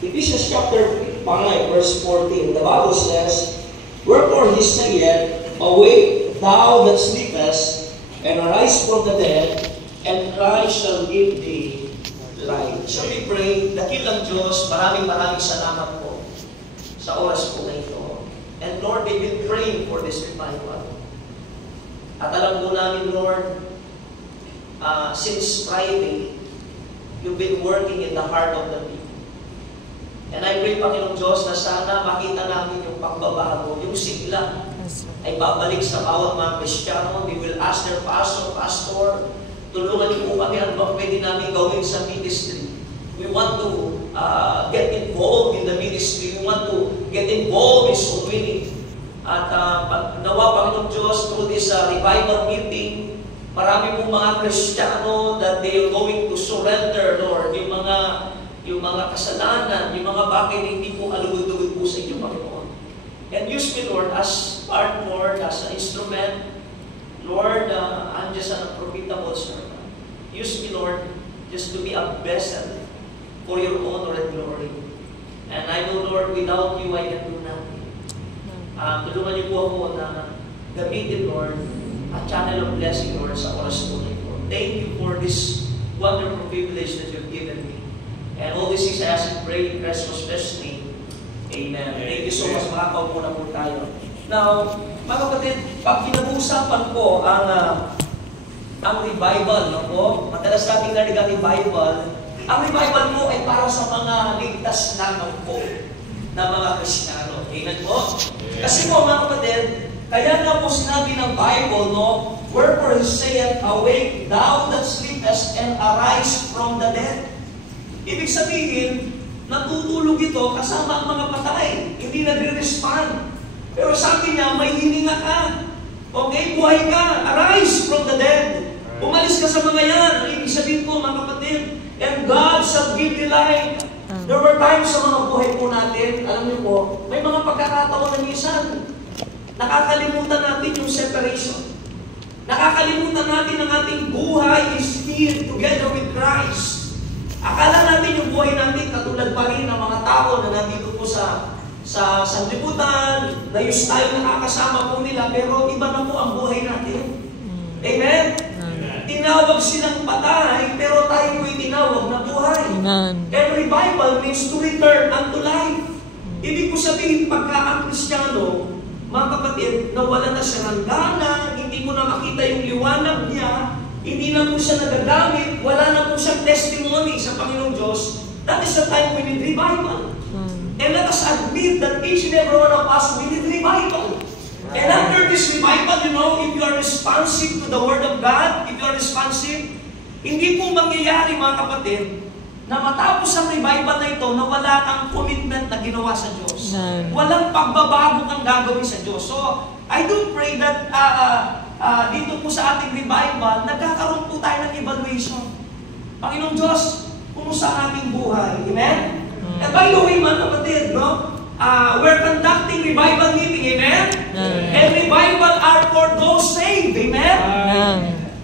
Ephesians chapter 5, verse 14, the Bible says, "Wherefore he saith, Awake, thou that sleepest, and arise from the dead, and Christ shall give thee light." So we pray, dakilang Diyos, maraming salamat po sa oras po na ito. And Lord, we've been praying for this revival. At alam po namin, Lord, since Friday, you've been working in the heart of the people. And I pray, Panginoong Diyos, na sana makita namin yung pagbabago, yung sigla ay babalik sa bawat mga Kristiyano. We will ask their pastor, tulungan niyo po kami ang bang pwede namin gawin sa ministry. We want to get involved in the ministry. We want to get involved in soul winning. At nawa, Panginoong Diyos, through this revival meeting, marami pong mga Kristiyano that they are going to surrender, Lord, yung mga kasalanan, yung mga bagay na hindi po alugod-lugod po sa inyo, Panginoon. And use me, Lord, as part, Lord, as an instrument. Lord, I'm just an unprofitable servant. Use me, Lord, just to be a vessel for your honor and glory. And I know, Lord, without you, I can do nothing. Tulungan niyo po ako na gamitin, Lord, a channel of blessing, Lord, sa oras po na ito. Thank you for this wonderful privilege that you've given me. And all this is I ask and pray in Christ's best name. Amen. Thank you so much. Makakaupo na po tayo. Now, mga kapatid, pag pinag-uusapan po ang revival, no po, madalas nating narinig ang revival po ay para sa mga ligtas lamang po na mga Kristiyano. Amen po? Kasi po, mga kapatid, kaya nga po sinabi ng Bible, no, "Wherefore he saith, Awake, thou that sleepest, and arise from the dead." Ibig sabihin, natutulog ito kasama ang mga patay. Hindi nagre-respond. Pero sabi niya, may hininga ka. Okay, buhay ka. Arise from the dead. Umalis ka sa mga yan. Ibig sabihin po, mga kapatid, and God shall give thee light. There were times sa mga buhay po natin, alam niyo po, may mga pagkakataon na minsan, nakakalimutan natin yung separation. Nakakalimutan natin ang ating buhay is here together with Christ. Akala natin yung buhay natin katulad pa rin ng mga tao na nandito po sa sanlibutan, na yung style nakakasama po nila, pero iba na po ang buhay natin. Amen? Tinawag silang patay, pero tayo po'y tinawag na buhay. And revival means to return unto life. Ibig ko sabihin, pagka ang Kristiyano, mga kapatid, nawala na siya ng gana, hindi mo na makita yung liwanag niya, hindi na po siya nagagamit, wala na po siyang testimony sa Panginoong Diyos, that is the time we need revival. And let us admit that each and every one of us, we need revival. And after this revival, you know, if you are responsive to the Word of God, if you are responsive, hindi po mangyayari, mga kapatid, na matapos ang revival na ito, na wala kang commitment na ginawa sa Diyos. Walang pagbabago kang gagawin sa Diyos. So, I do pray that dito po sa ating revival, nagkakaroon po tayo ng evaluation. Panginoong Diyos, kumusta ang ating buhay? Amen? And by the way, mga kapatid, no? We're conducting revival meeting, amen? And revival are for those saved, amen?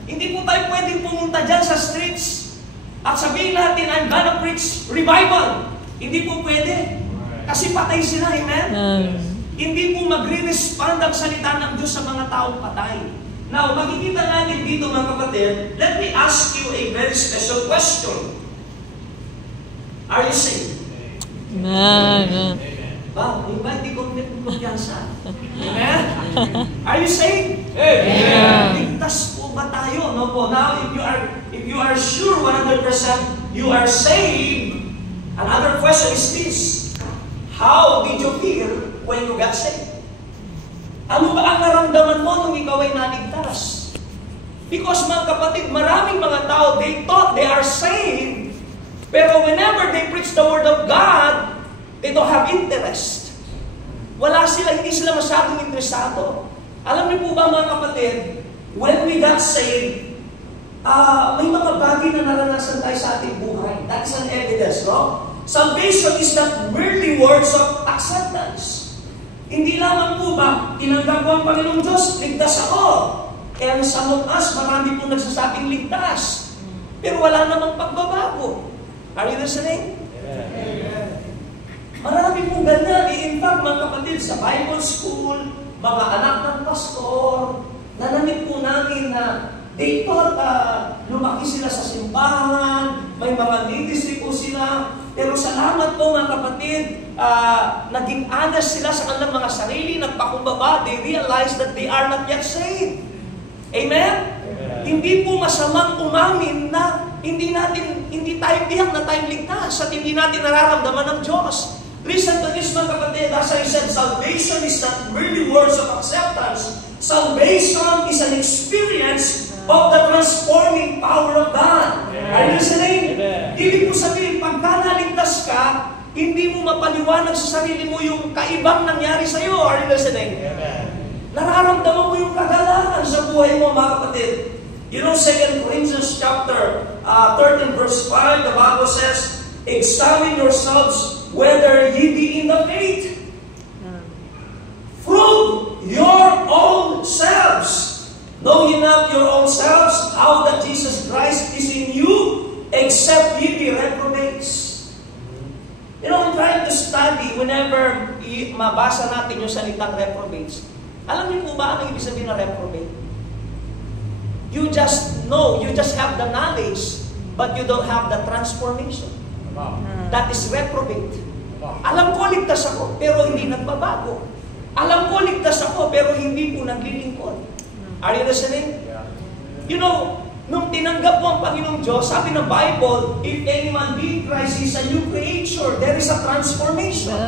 Hindi po tayo pwedeng pumunta dyan sa streets at sabihin natin, I'm gonna preach revival. Hindi po pwede. Kasi patay sila, amen? Hindi po magre-respond ang salita ng Diyos sa mga taong patay. Now, makikita natin dito, mga kapatid, let me ask you a very special question. Are you saved? Amen. Ba, iba hindi kumpiyansa. Amen? Are you saved? Amen. Ligtas po ba tayo? No po. Now, if you are sure 100% you are saved, another question is this: how did you feel when you got saved? Ano ba ang naramdaman mo nung ikaw ay naligtas? Because, mga kapatid, maraming mga tao, they thought they are saved, pero whenever they preach the Word of God, they don't have interest. Hindi sila masyadong interesado. Alam niyo po ba, mga kapatid, when we got saved, may mga bagay na naranasan tayo sa ating buhay. That is an evidence, no? Salvation is not merely words of acceptance. Hindi lamang po ba, tinanggap ko ang Panginoong Diyos, ligtas ako. And some of us, marami po nagsasabing ligtas. Pero wala namang pagbabago. Are you listening? mga kapatid, sa Bible school, mga anak ng pastor, nanamit po namin na they thought lumaki sila sa simbahan, may mga ministry po sila, pero salamat po mga kapatid, naging honest sila sa kanilang mga sarili, nagpakumbaba, they realized that they are not yet saved. Amen? Hindi po masamang umamin na hindi tayo tiyak na tayong ligtas at hindi natin nararamdaman ng Diyos. Listen to this mga kapatid, as I said, salvation is not merely words of acceptance. Salvation is an experience of the transforming power of God. Are you listening? Ibig po sabihin, pagka naligtas ka, hindi mo mapaliwanag sa sarili mo yung kaibang nangyari sa iyo. Are you listening? Nararamdaman mo yung kagalakan sa buhay mo mga kapatid. You know, 2 Corinthians chapter 13 verse 5, the Bible says, examine yourselves whether ye be in the faith. Prove your own selves. Know ye not your own selves, how that Jesus Christ is in you, except ye be reprobates. You know, I'm trying to study whenever mabasa natin yung salitang reprobates. Alam niyo po ba ano ibig sabihin na reprobate? You just know, you just have the knowledge, but you don't have the transformation. That is reprobate. Alam ko ligtas ako, pero hindi nagbabago. Alam ko ligtas ako, pero hindi po naglilingkod. Are you listening? You know, nung tinanggap mo ang Panginoong Diyos, sabi ng Bible, if any man be in Christ, is a new creature. There is a transformation.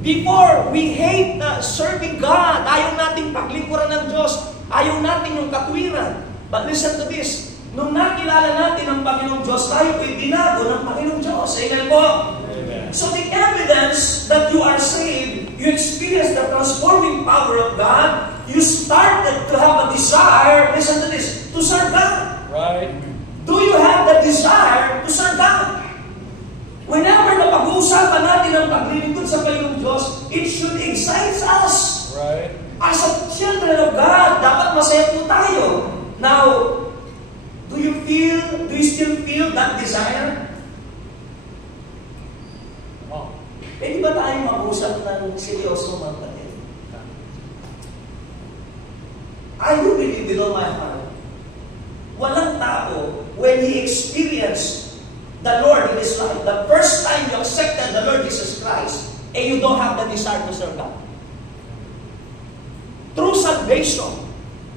Before, we hate serving God. Ayaw natin paglingkuran ng Diyos. Ayaw natin yung katwiran. But listen to this. Nung nakilala natin ang Panginoong Diyos, tayo po'y binago ng Panginoong Diyos. Amen po? Amen. So the evidence that you are saved, you experience the transforming power of God, you started to have a desire, listen to this, to serve God. Right. Do you have the desire to serve God? Whenever na pag-uusapan natin ang paglilingkod sa Panginoong Diyos, it should excite us. Right. As a children of God, dapat masaya po tayo. Now, do you still feel that desire? Pwede ba tayo mag-usap ng seryoso mga kapatid? I do believe with all my heart, walang tao, when he experienced the Lord in his life, the first time you accepted the Lord Jesus Christ, and you don't have the desire to serve God. Through salvation,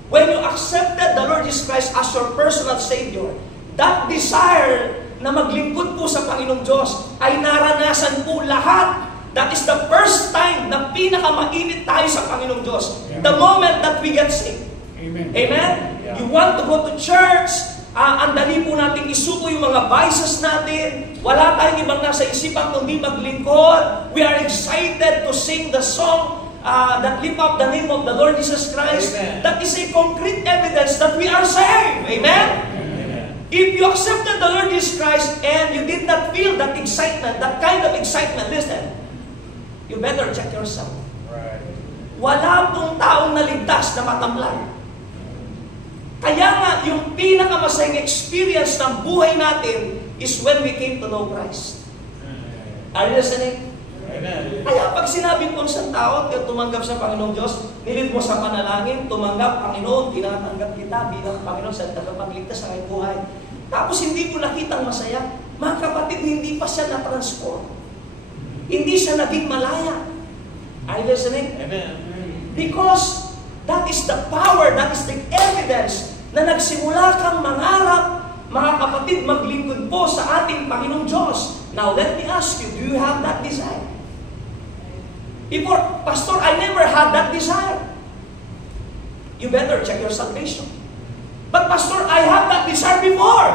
when you accepted the Lord Jesus Christ as your personal Savior, that desire na maglingkod po sa Panginoong Diyos ay naranasan po lahat. That is the first time na pinakamainit tayo sa Panginoong Diyos. Yeah. The moment that we get saved. Amen. Amen? Yeah. You want to go to church, ang dali po natin isuko yung mga vices natin. Wala tayong ibang nasa isipan kundi maglingkod. We are excited to sing the song that lift up the name of the Lord Jesus Christ. Amen. That is a concrete evidence that we are saved. Amen? If you accepted the Lord Jesus Christ and you did not feel that excitement, that kind of excitement, listen, you better check yourself. Right. Wala pong taong naligtas na matamlay. Kaya nga, yung pinakamasayang experience ng buhay natin is when we came to know Christ. Are you listening? Amen. Kaya pag sinabi po sa tao, tumanggap sa Panginoong Diyos, nilid mo sa panalangin, tumanggap, Panginoon, tinatanggap kita bilang Panginoon sa tagapagligtas sa aking buhay. Tapos hindi mo nakitang masaya, mga kapatid, hindi pa siya na-transform. Hindi siya naging malaya. Are you listening? Amen. Because that is the power, that is the evidence na nagsimula kang mangarap, mga kapatid, maglingkod po sa ating Panginoong Diyos. Now, let me ask you, do you have that desire? Before, Pastor, I never had that desire. You better check your salvation. But Pastor, I had that desire before.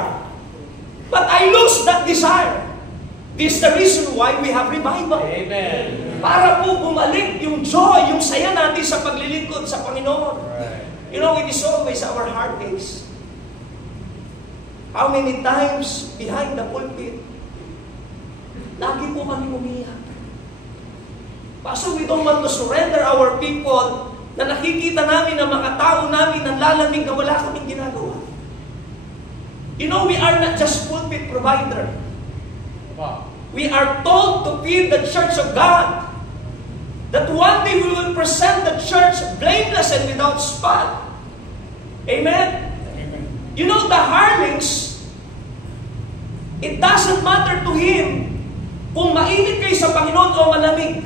But I lost that desire. This is the reason why we have revival. Amen. Para po bumalik yung joy, yung saya natin sa paglilingkod sa Panginoon. Right. You know, it is always our hard days. How many times behind the pulpit, lagi po kami umiyak. Pastor, we don't want to surrender our people na nakikita namin ang mga tao namin ang lalamig na wala kaming ginagawa. You know, we are not just pulpit provider. Wow. We are told to feed the church of God. That one day we will present the church blameless and without spot. Amen? You know, the hirelings, it doesn't matter to him kung mainit kayo sa Panginoon o malamig.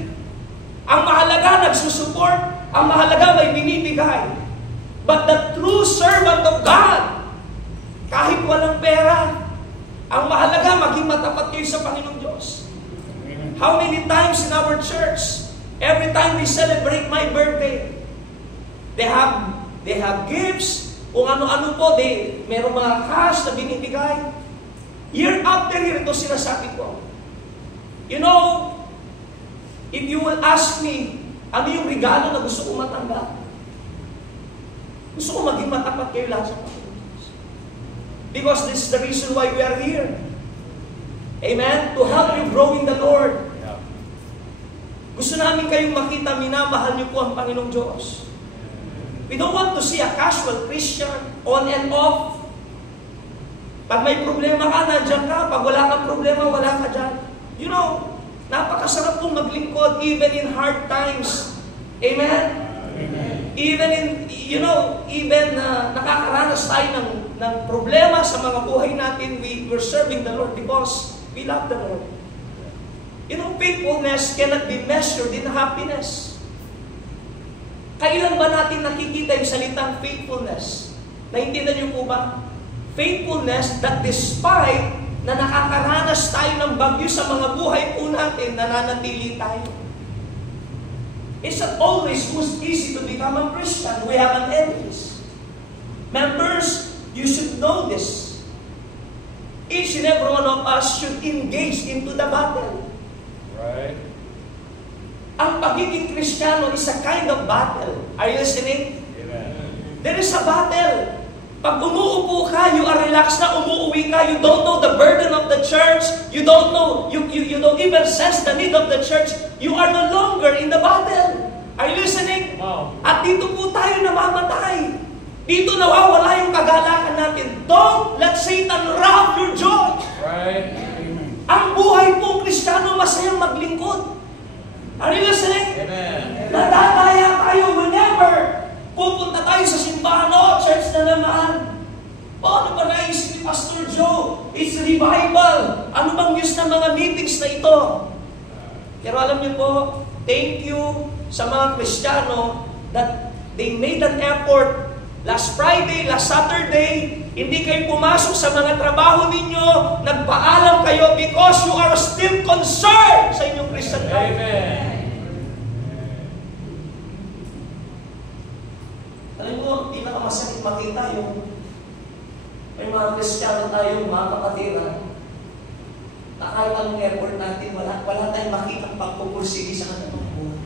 Ang mahalaga, nagsusupport. Ang mahalaga, may binibigay. But the true servant of God, kahit walang pera, ang mahalaga, maging matapat kayo sa Panginoong Diyos. How many times in our church, every time we celebrate my birthday, they have gifts, kung ano-ano po, merong mga cash na binibigay. Year after year, ito sinasabi ko. You know, if you will ask me, ano yung regalo na gusto ko matanggap? Gusto ko maging matapat kayo lahat sa Panginoon. Because this is the reason why we are here. Amen? To help you grow in the Lord. Gusto namin kayong makita, minamahal niyo po ang Panginoong Diyos. We don't want to see a casual Christian on and off. Pag may problema ka, nandiyan ka. Pag wala kang problema, wala ka dyan. You know, napakasarap pong maglingkod even in hard times. Amen? Amen. Even in, you know, even nakakaranas tayo ng problema sa mga buhay natin, we're serving the Lord because we love the Lord. You know, faithfulness cannot be measured in happiness. Kailan ba natin nakikita yung salitang faithfulness? Naintindihan niyo po ba? Faithfulness that despite na nakakaranas tayo ng bagyo sa mga buhay po natin, nananatili tayo. It's not always easy to become a Christian. We have an enemies. Members, you should know this. Each and every one of us should engage into the battle. Right. Ang pagiging Kristiyano is a kind of battle. Are you listening? Amen. There is a battle. Pag umuupo ka, you are relaxed na, umuuwi ka, you don't know the burden of the church, you don't know, you don't even sense the need of the church, you are no longer in the battle. Are you listening? Wow. At dito po tayo namamatay. Dito nawawala yung kagalakan natin. Don't let Satan rob your joy. Right. Ang buhay po, Kristiyano, masayang maglingkod. Are you listening? Amen. Natataya tayo whenever pupunta tayo sa simbahan, church na naman. Ano ba naisip ni Pastor Joe? It's revival. Ano bang news ng mga meetings na ito? Pero alam niyo po, thank you sa mga Kristiyano that they made an effort. Last Friday, last Saturday, hindi kayo pumasok sa mga trabaho ninyo, nagpaalam kayo because you are still concerned sa inyong Christian life. Amen. Alam mo, pinakamasakit makita yung may mga Kristiyano tayo, mga kapatiran, na kahit anong effort natin, wala tayong makitang pagpupursige sa kanilang buhay.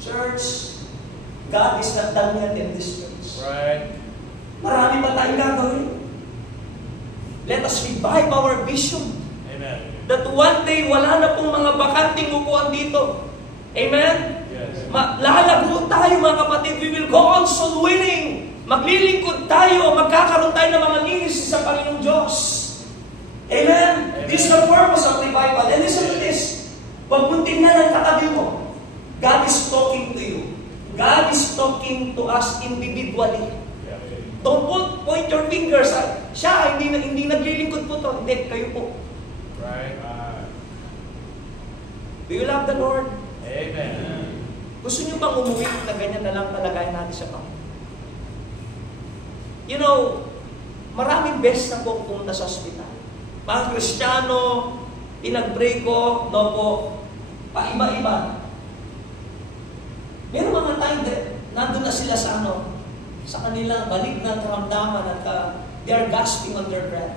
Church, God is not done yet in this church. Right. Marami pa tayong gagawin. Let us revive our vision. Amen. That one day, wala na pong mga bakanting upuan dito. Amen? Yes. Lalago tayo mga kapatid. We will go on soul winning. Maglilingkod tayo. Magkakaroon tayo ng mga linis sa Panginoong Diyos. Amen? Amen. This is the purpose of revival. And listen to this. Huwag mong tingnan ang katabi mo. God is talking to you. God is talking to us individually. Yeah. Don't point your fingers at siya, hindi naglilingkod po to. Hindi, kayo po. Right. Do you love the Lord? Amen. Gusto niyo bang umuwi na ganyan na lang palagayan natin sa Panginoon? You know, maraming beses na po pumunta sa ospital. Mga Kristiyano, pinag-pray ko, no po, paiba-iba. Meron mga time nandun na sila sa sa kanilang balik na karamdaman at they are gasping on their breath.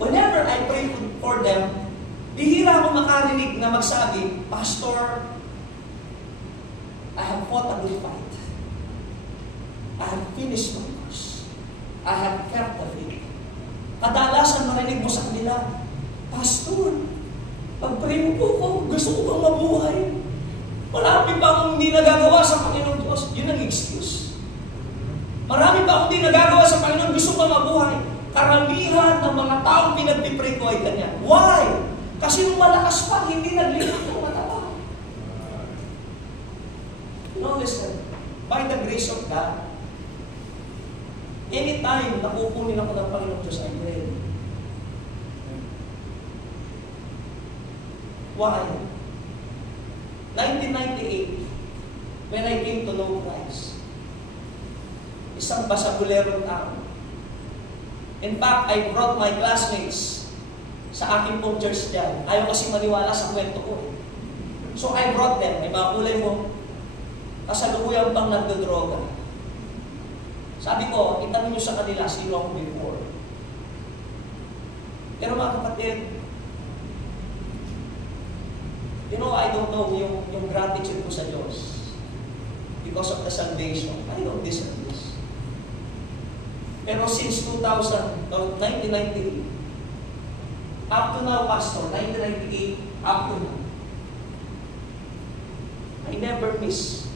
Whenever I pray for them, bihira akong makarinig na magsabi, Pastor, I have fought a good fight. I have finished my course. I have kept the faith. Kadalasan marinig mo sa kanila, Pastor, pag-pray mo po ko, gusto ko bang mabuhay? Marami pa akong hindi nagagawa sa Panginoon Diyos. Yun ang excuse. Marami pa akong hindi nagagawa sa Panginoon, gusto ko mabuhay. Karamihan ng mga taong pinagpipray ko ay ganyan. Why? Kasi nung malakas pa, hindi naglingkod ng mataba. listen, by the grace of God, anytime nakukunin ako ng Panginoon Diyos, I'm ready. Why? 1998, when I came to know Christ, isang basagulerong tao. In fact, I brought my classmates sa aking pong church dyan. Ayaw kasi maniwala sa kwento ko. So I brought them. May mga kulay mo. Kasalukuyan pang nagdodroga. Sabi ko, itanong nyo sa kanila, sino ako before. Pero mga kapatid, I don't know yung gratitude ko sa Diyos because of the salvation. I don't deserve this. Pero since 1998, up to now, Pastor, 1998, up to now, I never miss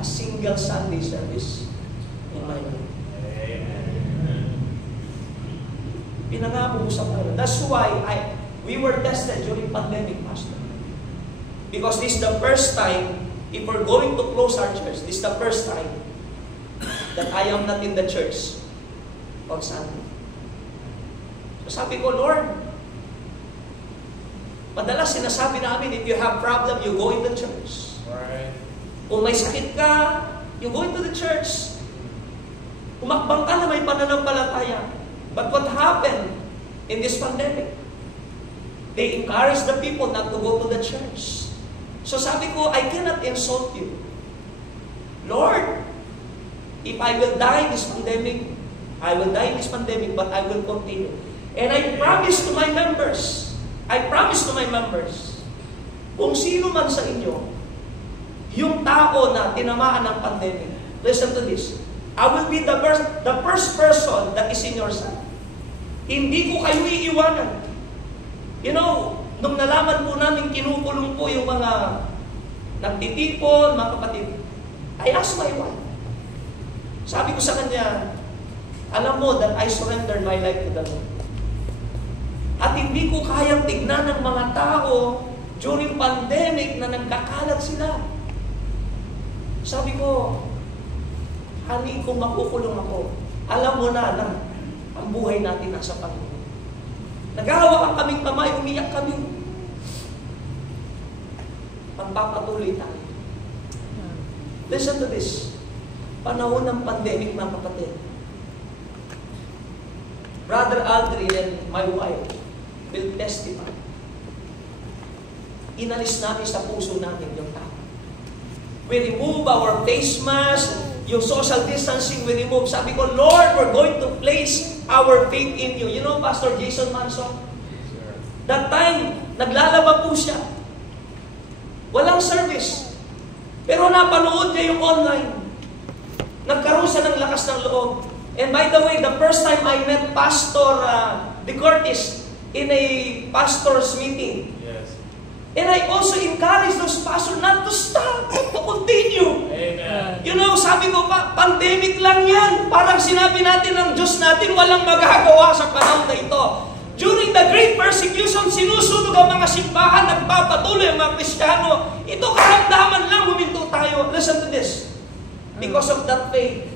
a single Sunday service in my life. Pinangako ko sa Panginoon. That's why we were tested during pandemic, Pastor. Because this is the first time, if we're going to close our church, this is the first time that I am not in the church on Sunday. So sabi ko, Lord, madalas sinasabi namin, if you have problem, you go in the church. Right. Kung may sakit ka, you go into the church. Umakbang ka na may pananampalataya. But what happened in this pandemic? They encouraged the people not to go to the church. So sabi ko, I cannot insult you. Lord, if I will die in this pandemic, I will die in this pandemic, but I will continue. And I promise to my members, kung sino man sa inyo, yung tao na tinamaan ng pandemic, listen to this, I will be the first person that is in your side. Hindi ko kayo iiwanan. Nung nalaman po namin kinukulong po yung mga nagtitipon, mga kapatid, I asked my wife. Sabi ko sa kanya, alam mo that I surrendered my life to the Lord. At hindi ko kayang tignan ng mga tao during pandemic na nagkakalat sila. Sabi ko, honey, kung makukulong ako, alam mo na ang buhay natin nasa Panginoon. Naghahawakan kaming kamay, umiyak kami. Magpapatuloy tayo. Listen to this. Panahon ng pandemic, mga kapatid. Brother Aldrin and my wife will testify. Inalis natin sa puso natin yung tao. We remove our face mask, yung social distancing we remove. Sabi ko, Lord, we're going to place our faith in you. You know, Pastor Jason Manson? That time, naglalaba po siya. Walang service. Pero napanood niya yung online. Nagkaroon siya ng lakas ng loob. And by the way, the first time I met Pastor De Cortis in a pastor's meeting. Yes. And I also encourage those pastors not to stop, to continue. Amen. Sabi ko, pandemic lang yan. Parang sinabi natin ng Diyos natin, walang magagawa sa panahon na ito. During the great persecution, sinusunog ang mga simbahan, nagpapatuloy ang mga Kristiyano. Ito karamdaman lang, huminto tayo. Listen to this. Because of that faith,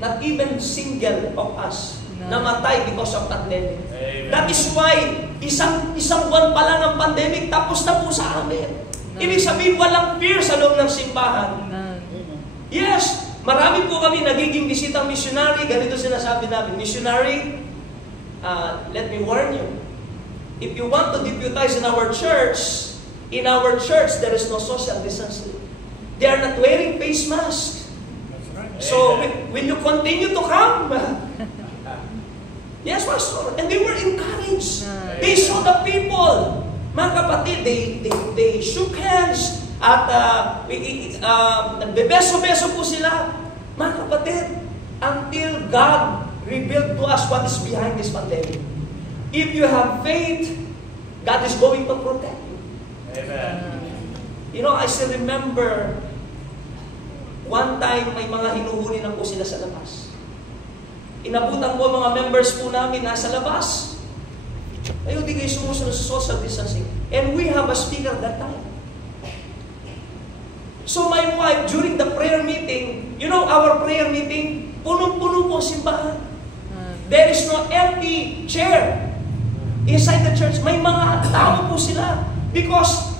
not even single of us namatay because of pandemic. Amen. That is why, isang buwan pa lang ang pandemic, tapos na po sa amin. Ibig sabihin, walang fear sa loob ng simbahan. Yes, marami po kami nagiging bisitang missionary. Ganito sinasabi namin, missionary, let me warn you, if you want to deputize in our church, there is no social distancing. They are not wearing face masks. That's right. So, will you continue to come? Yes, Pastor. And they were encouraged. They saw the people. Mga kapatid, they shook hands at nagbebeso-beso po sila. Mga kapatid, until God revealed to us what is behind this pandemic. If you have faith, God is going to protect you. Amen. I still remember one time may mga hinuhuli lang po sila sa labas. Inabutan ko mga members po namin nasa labas. Ayaw, di kayo sumusunod sa social distancing. And we have a speaker that time. So my wife, during the prayer meeting, you know our prayer meeting, punong-puno po simbahan. There is no empty chair inside the church. May mga tao po sila. Because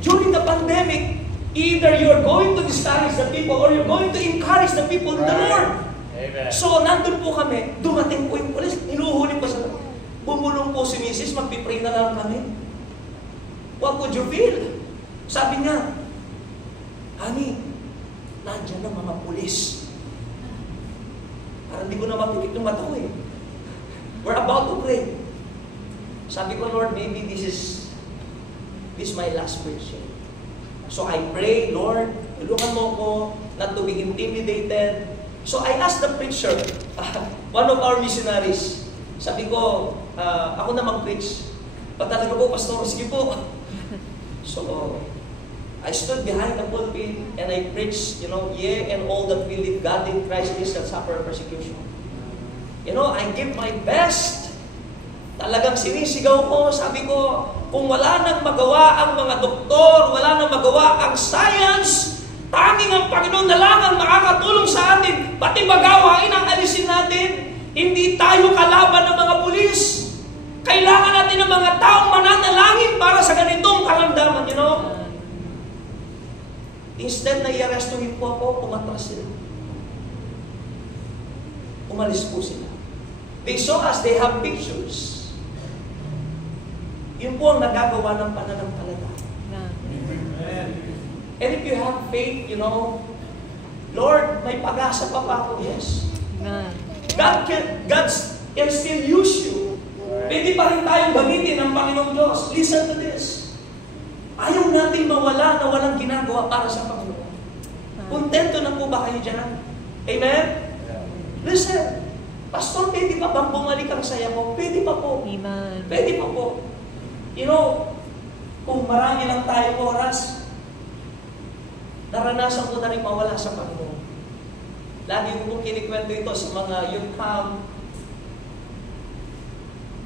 during the pandemic, either you're going to discourage the people or you're going to encourage the people in the Lord. Amen. So nandun po kami, dumating po yung pulis, hinuhuli po sa bumulong po si Mrs., magpipray na lang kami. What would you feel? Sabi niya, Honey, nandiyan ang mga pulis. Parang hindi ko na mapikit yung mata ko eh. We're about to pray. Sabi ko, Lord, maybe this is my last preaching. So I pray, Lord, tulungan mo ko not to be intimidated. So I asked the preacher, one of our missionaries, sabi ko, ako na mag-preach. Talaga po, Pastor, sige po. So, I stood behind the pulpit and I preached, yea, and all that believe God in Christ is shall suffer persecution. I give my best. Talagang sinisigaw ko, sabi ko, kung wala nang magawa ang mga doktor, wala nang magawa ang science, tanging ang Panginoon na lang ang makakatulong sa atin, pati magawain ang alisin natin, hindi tayo kalaban ng mga pulis. Kailangan natin ng mga taong mananalangin para sa ganitong karamdaman, Instead na i-arrestuhin po ako, umatras sila. Umalis po sila. They saw us, they have pictures. Yun po ang nagagawa ng pananampalataya. And if you have faith, Lord, may pag-asa pa ako. Yes. God can still use you. Pwede pa rin tayong gamitin ng Panginoong Diyos. Listen to this. Ayaw natin mawala na walang ginagawa para sa Panginoon. Kontento na po ba kayo dyan? Amen? Listen, Pastor, pwede pa bang bumalik ang saya mo? Pwede pa po. Amen. Pwede pa po. Kung marami lang tayong oras, naranasan ko na rin mawala sa Panginoon. Lagi ko pong kinikwento ito sa mga youth camp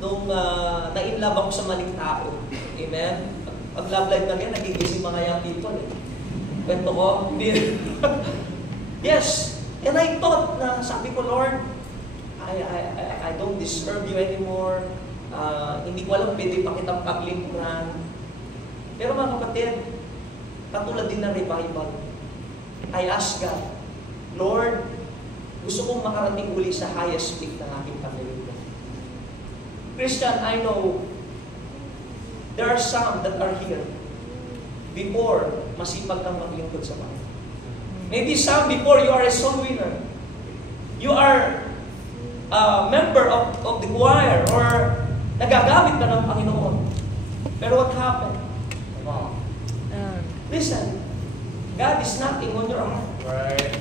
nung na-inlove ako sa maling tao. Amen? Pag love life na yan, nagigising mga young people. Kwento ko, hindi. Yes. And I thought na, sabi ko, Lord, I don't deserve you anymore. Hindi ko alam, pwede pa kitang paglingkuran. Pero mga kapatid, katulad din ng revival, I ask God, Lord, gusto kong makarating uli sa highest peak ng aking pamilya. Christian, I know, there are some that are here before masipag kang maglingkod sa Panginoon. Maybe some before you are a soul winner. You are a member of the choir or nagagamit ka ng Panginoon. Pero what happened? Listen, God is knocking on your heart. Right.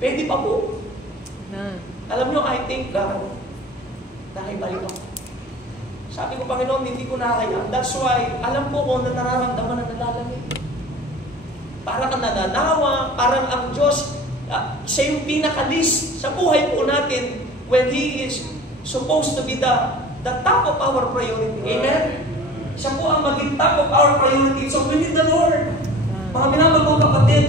Pwede pa po. Alam nyo, I think God, nakibalik ako. Sabi ko, Panginoon, hindi ko nakakaya. That's why, alam ko kung na nararamdaman na nalalamig. Parang kang nananawa, parang ang Diyos, siya yung pinaka-least sa buhay po natin when He is supposed to be the top of our priority. Amen? Siya po ang maging top of our priority. So we need the Lord. Mga minamahal kong kapatid,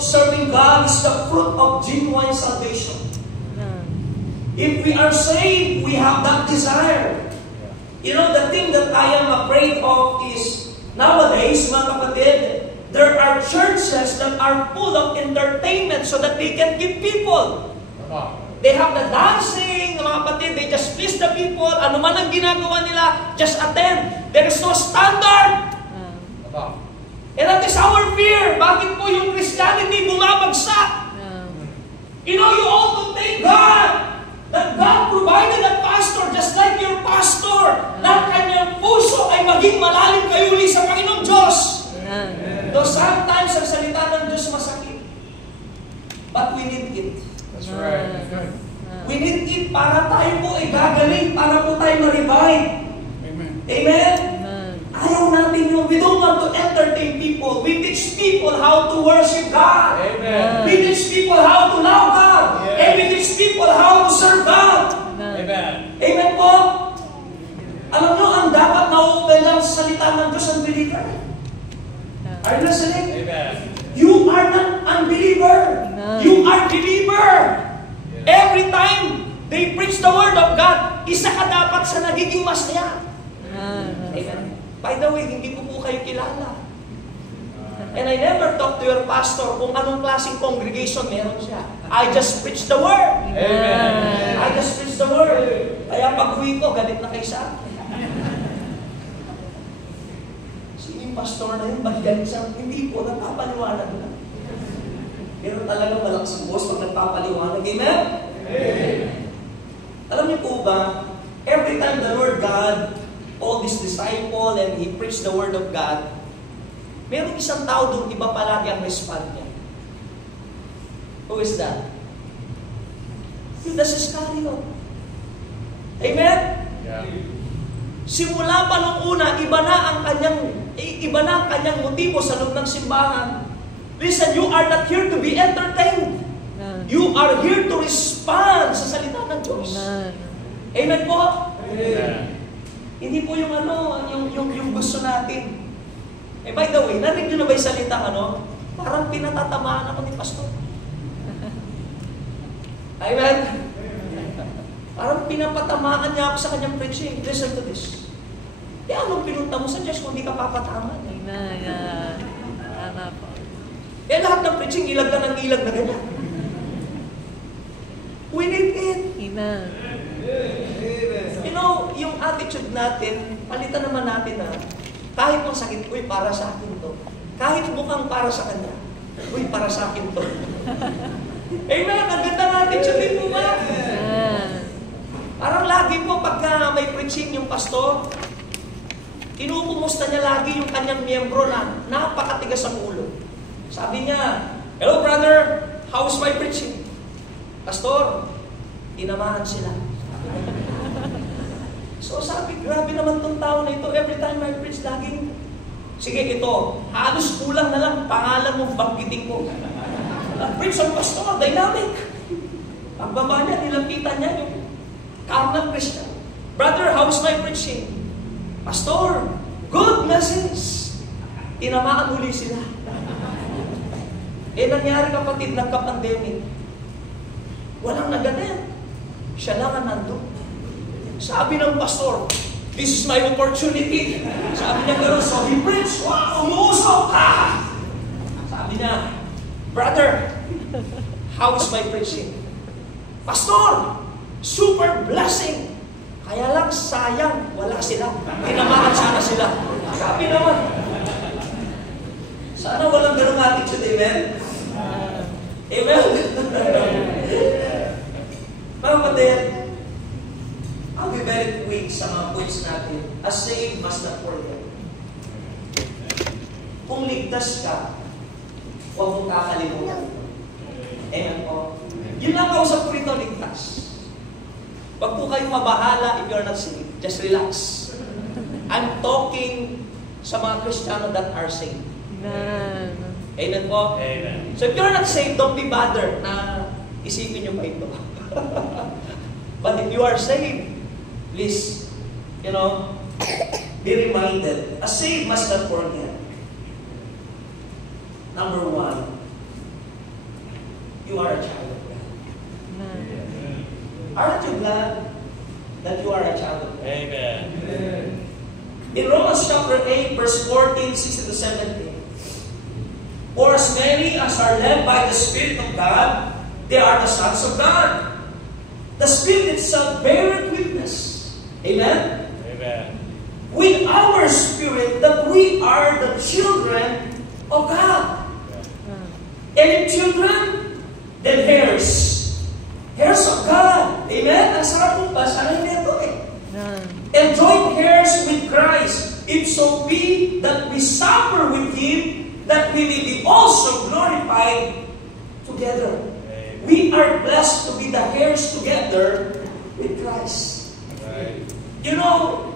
serving God is the fruit of genuine salvation. If we are saved, we have that desire. The thing that I am afraid of is, nowadays, mga kapatid, there are churches that are full of entertainment so that they can give people. They have the dancing, mga kapatid, they just please the people. Ano man ang ginagawa nila, just attend. There is no standard. And that is our fear. Bakit po yung Christianity bumabagsak? You ought to thank God that God provided a pastor just like your pastor, na kanyang puso ay maging malalim kayo uli sa Panginoong Diyos. Though sometimes ang salita ng Diyos masakit, but we need it. That's right. We need it para tayo po ay gagaling, para po tayo ma-revive. Amen. Amen? Ayaw natin yung, we don't want to entertain people. We teach people how to worship God. Amen. We teach people how to love God. Yes. And we teach people how to serve God. Amen. Amen po? Alam nyo, ang dapat na-open lang sa salita ng Diyos ang believer. Are you listening? Amen. You are not unbeliever. Amen. You are believer. Every time they preach the word of God, isa ka dapat sa nagiging masaya. Amen. By the way, hindi ko po kayo kilala. And I never talk to your pastor kung anong klaseng congregation meron siya. I just preach the word. Amen. I just preach the word. Kaya pag uwi ko, galit na kayo sa akin. Sino yung pastor na yun? Magalit siya? Hindi po, nagpapaliwanag na. Pero talaga malakas ang boss pag nagpapaliwanag. Amen? Amen. Alam niyo po ba, every time the Lord God told His disciple and He preached the word of God, merong isang tao doon, iba palagi ang respond niya. Who is that? Judas Iscariot. Amen? Yeah. Simula pa nung una, iba na ang kanyang motibo sa loob ng simbahan. Listen, you are not here to be entertained. You are here to respond sa salita ng Diyos. Amen po? Amen. Hindi po yung yung gusto natin. Eh, by the way, narinig nyo na ba yung salita, parang pinatatamaan ako ni Pastor. Amen? Parang pinapatamaan niya ako sa kanyang preaching. Listen to this. Anong pinunta mo sa Diyos kung di ka papatamaan? Tama po. Lahat ng preaching, ilag ka ng ilag na ganyan. We need it. Amen. You know, yung attitude natin, palitan naman natin kahit masakit, uy, para sa akin to. Kahit mukhang para sa kanya, uy, para sa akin to. Amen, ang ganda ng attitude mo ba? Parang lagi po pagka may preaching yung pastor, kinukumusta niya lagi yung kanyang miyembro na napakatigas ang ulo. Sabi niya, hello brother, how's my preaching? Pastor, tinamaan sila. So sabi, grabe naman tong tao na ito. Every time I preach, laging, sige ito, halos kulang na lang pangalan mong banggitin ko. Preach ang pastor, dynamic. Pagbaba niya, nilapitan niya yung carnal Christian. Brother, how's my preaching? Pastor, good message. Tinamaan uli sila. Nangyari kapatid, nagka-pandemic. Walang naganet. Siya lang ang nandun. Sabi ng pastor, this is my opportunity. Sabi niya gano'n, so he preached. Wow, umuusok! Sabi niya, brother, how is my preaching? Pastor, super blessing. Kaya lang sayang, wala sila. Tinamaan sana sila. Sabi naman, sana walang ganong attitude, amen? Amen? Mga kapatid, I'll be very quick sa mga points natin. A saved must not forget. Kung ligtas ka, huwag mong kakalimutan. Amen po. Yun lang kausap ko rito, ligtas. Huwag po kayong mabahala if you're not saved. Just relax. I'm talking sa mga Kristiyano that are saved. Amen. Amen po? Amen. So if you're not saved, don't be bothered na isipin nyo pa ito. But if you are saved, please, be reminded. A saved must not forget. Number one, you are a child of God. Amen. Aren't you glad that you are a child of God? Amen. In Romans chapter 8, verse 14, 16 to 17, for as many as are led by the Spirit of God, they are the sons of God. The Spirit itself beareth witness. Amen? Amen. With our spirit that we are the children of God. And if children, then heirs. Heirs of God. Amen? Ang sarap mo ba? Sana hindi ito And joint heirs with Christ, if so be that we suffer with Him, that we may be also glorified together. Amen. We are blessed to be the heirs together with Christ. Right. You know,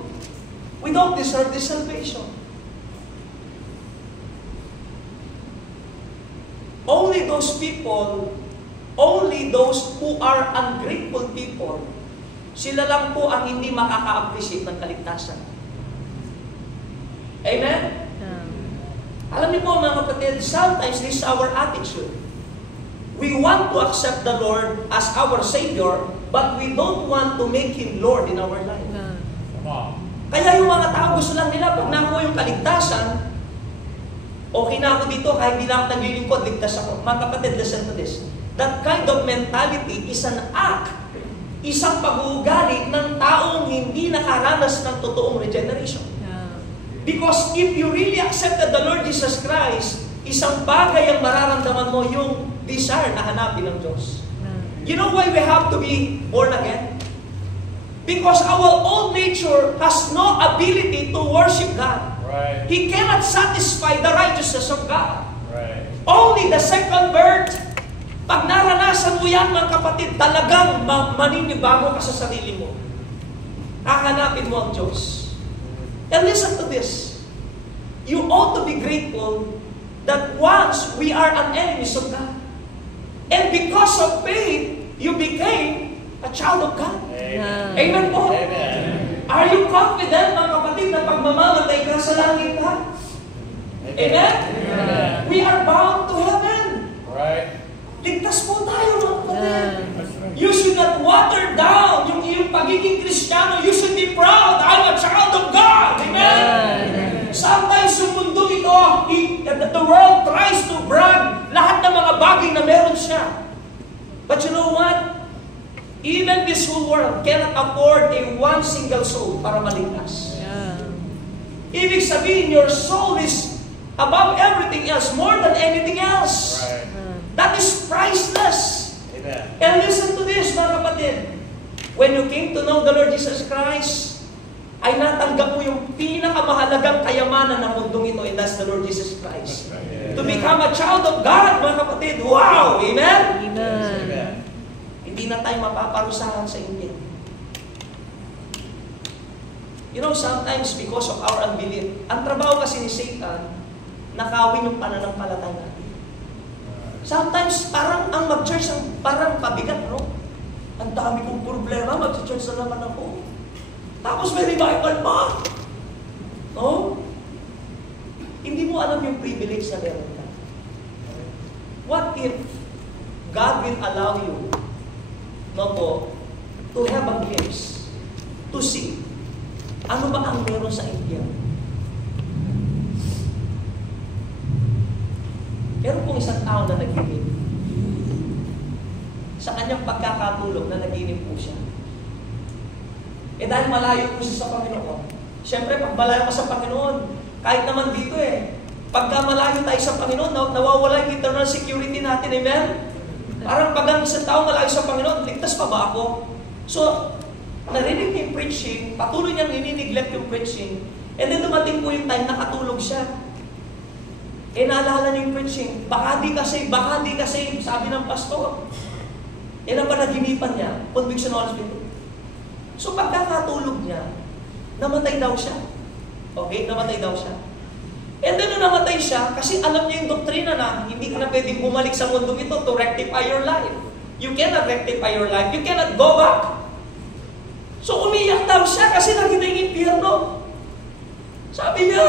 we don't deserve this salvation. Only those people, only those who are ungrateful people, sila lang po ang hindi makaka-appreciate ng kaligtasan. Amen? Alam niyo po mga kapatid, sometimes this is our attitude. We want to accept the Lord as our Savior, but we don't want to make Him Lord in our life. Come on. Kaya yung mga tao gusto lang nila, pag nakuha yung kaligtasan, okay na ako dito, kahit hindi na ako naglilingkod, ligtas ako. Mga kapatid, listen to this. That kind of mentality is an act, isang pag-uugali ng taong hindi nakaranas ng totoong regeneration. Because if you really accepted the Lord Jesus Christ, isang bagay ang mararamdaman mo yung desire na hanapin ng Diyos. You know why we have to be born again? Because our old nature has no ability to worship God. Right. He cannot satisfy the righteousness of God. Right. Only the second birth, pag naranasan mo yan mga kapatid, talagang maninibago ka sa sarili mo. Hahanapin mo ang Diyos. And listen to this. You ought to be grateful that once we are an enemies of God. And because of faith, you became a child of God. Amen. Amen po. Amen. Are you confident mga kapatid na pag mamamatay ka sa langit ka? Amen? Amen. We are bound to heaven. Right. Ligtas po tayo mga kapatid. That's right. You should not water down yung iyong pagiging Kristiyano. You should be proud. I'm a child of God. Amen? Sometimes yung mundo ito, the world tries to brag lahat ng mga bagay na meron siya. But you know what? Even this whole world cannot afford a one single soul para maligtas. Ibig sabihin, your soul is above everything else, more than anything else. Right. That is priceless. Amen. And listen to this, mga kapatid. When you came to know the Lord Jesus Christ, ay natanggap mo yung pinakamahalagang kayamanan ng mundong ito, and that's the Lord Jesus Christ. Right. To become a child of God, mga kapatid. Wow! Amen? Amen. Hindi na tayo mapaparusahan sa impyerno. You know, sometimes because of our unbelief, ang trabaho kasi ni Satan, nakawin yung pananampalataya natin. Sometimes, parang ang mag-church, parang pabigat, no? Ang dami kong problema, mag-church na naman ako. Tapos may revival pa. No? Hindi mo alam yung privilege na meron ka. What if God will allow you, no po, to have a glimpse, to see, ano ba ang meron sa impyerno? Meron pong isang tao na naginip. Sa kanyang pagkakatulog na naginip po siya. Eh dahil malayo po siya sa Panginoon. Siyempre, pag malayo ka sa Panginoon, kahit naman dito pagka malayo tayo sa Panginoon, nawawala yung eternal security natin, amen? Parang pag ang isang tao malayo sa Panginoon, ligtas pa ba ako? So, narinig niya yung preaching, patuloy niyang ninineglect yung preaching, and then dumating po yung time, nakatulog siya. Eh, naalala niyo yung preaching, baka di kasi, sabi ng pastor. Eh, napanaginipan niya, conviction of Holy Spirit. So, pagkakatulog niya, namatay daw siya. Okay? Namatay daw siya. And then, nung namatay siya, kasi alam niya yung doktrina na hindi ka na pwedeng bumalik sa mundong ito to rectify your life. You cannot rectify your life. You cannot go back. So, umiyak daw siya kasi nakita yung impyerno. Sabi niya,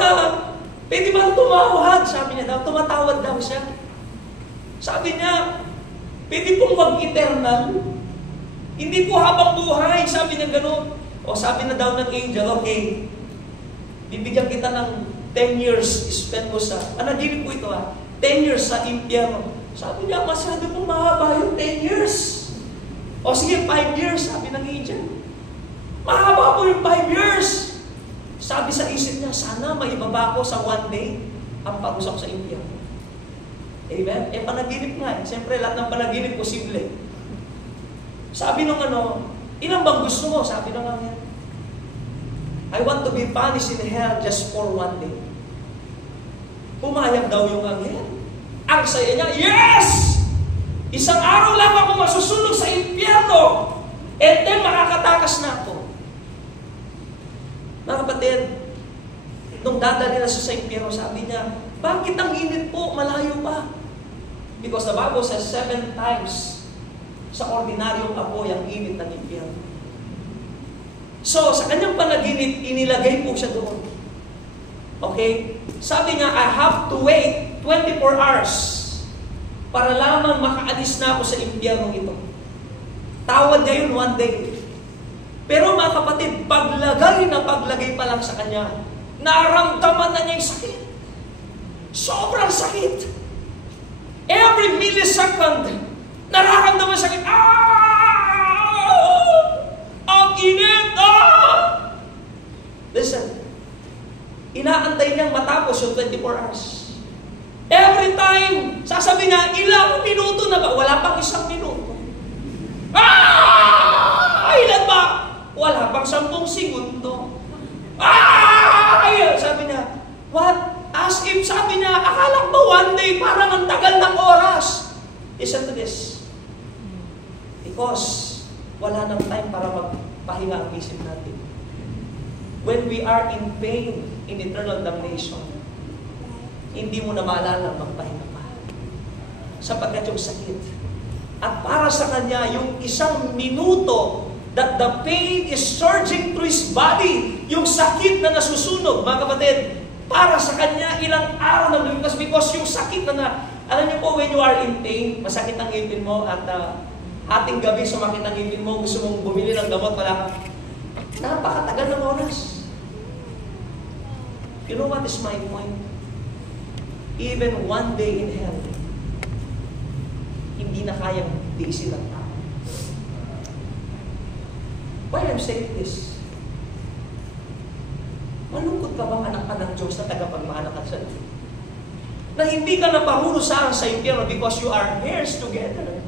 pwede ba tumawad? Sabi niya daw, tumatawad daw siya. Sabi niya, pwede pong mag-eternal. Hindi po habang buhay. Sabi niya gano'n. O sabi na daw ng angel, okay, bibigyan kita ng 10 years spend mo sa, nagilig po ito 10 years sa impyerno. Sabi niya, masyado pong mahaba yung 10 years. O sige, 5 years, sabi ng angel. Mahaba po yung 5 years. Sabi sa isip niya, sana maibaba ko sa one day ang pag-usap sa impyerno. Amen? Panaginip nga. Siyempre, lahat ng panaginip posible. Sabi nung ilan bang gusto mo? Sabi nung angel. I want to be punished in hell just for one day. Pumayag daw yung angel. Ang saya niya, yes! Isang araw lang ako masusunog sa impyerno. And then makakatakas na ako. Mga kapatid, nung dadali na siya sa impyerno, sabi niya, bakit ang init po? Malayo pa. Because the Bible says 7 times sa ordinaryong apoy ang init ng impyerno. So, sa kanyang panaginip, inilagay po siya doon. Okay? Sabi nga, I have to wait 24 hours para lamang makaalis na ako sa impyerno ito. Tawad niya yun one day. Pero mga kapatid, paglagay na paglagay pa lang sa kanya, naramdaman na niya yung sakit. Sobrang sakit. Every millisecond, nararamdaman sakit. Ang init! Listen, inaantay niyang matapos yung 24 hours. Every time, sasabi niya, ilang minuto na ba? Wala pang 1 minuto. Ilan ba? Wala pang 10 segundo. Sabi niya, what? As if, sabi niya, akala ko one day, parang ang tagal ng oras. Listen to this. Because wala nang time para magpahinga ang isip natin. When we are in pain, in eternal damnation, hindi mo na maalala magpahinga pa. Sapagkat yung sakit. At para sa kanya, yung 1 minuto that the pain is surging through his body, yung sakit na nasusunog, mga kapatid, para sa kanya, ilang araw na lumipas because yung sakit na alam niyo po, when you are in pain, masakit ang ngipin mo at ating gabi sumakit ang ngipin mo, gusto mong bumili ng gamot, wala ka. Napakatagal ng oras. You know what is my point? Even one day in hell, hindi na kayang tiisin ng tao. Why I'm saying this? Malungkot ka bang anak ka ng Diyos na tagapagmana ka sa Diyos? Na hindi ka naparurusahan sa impyerno because you are heirs together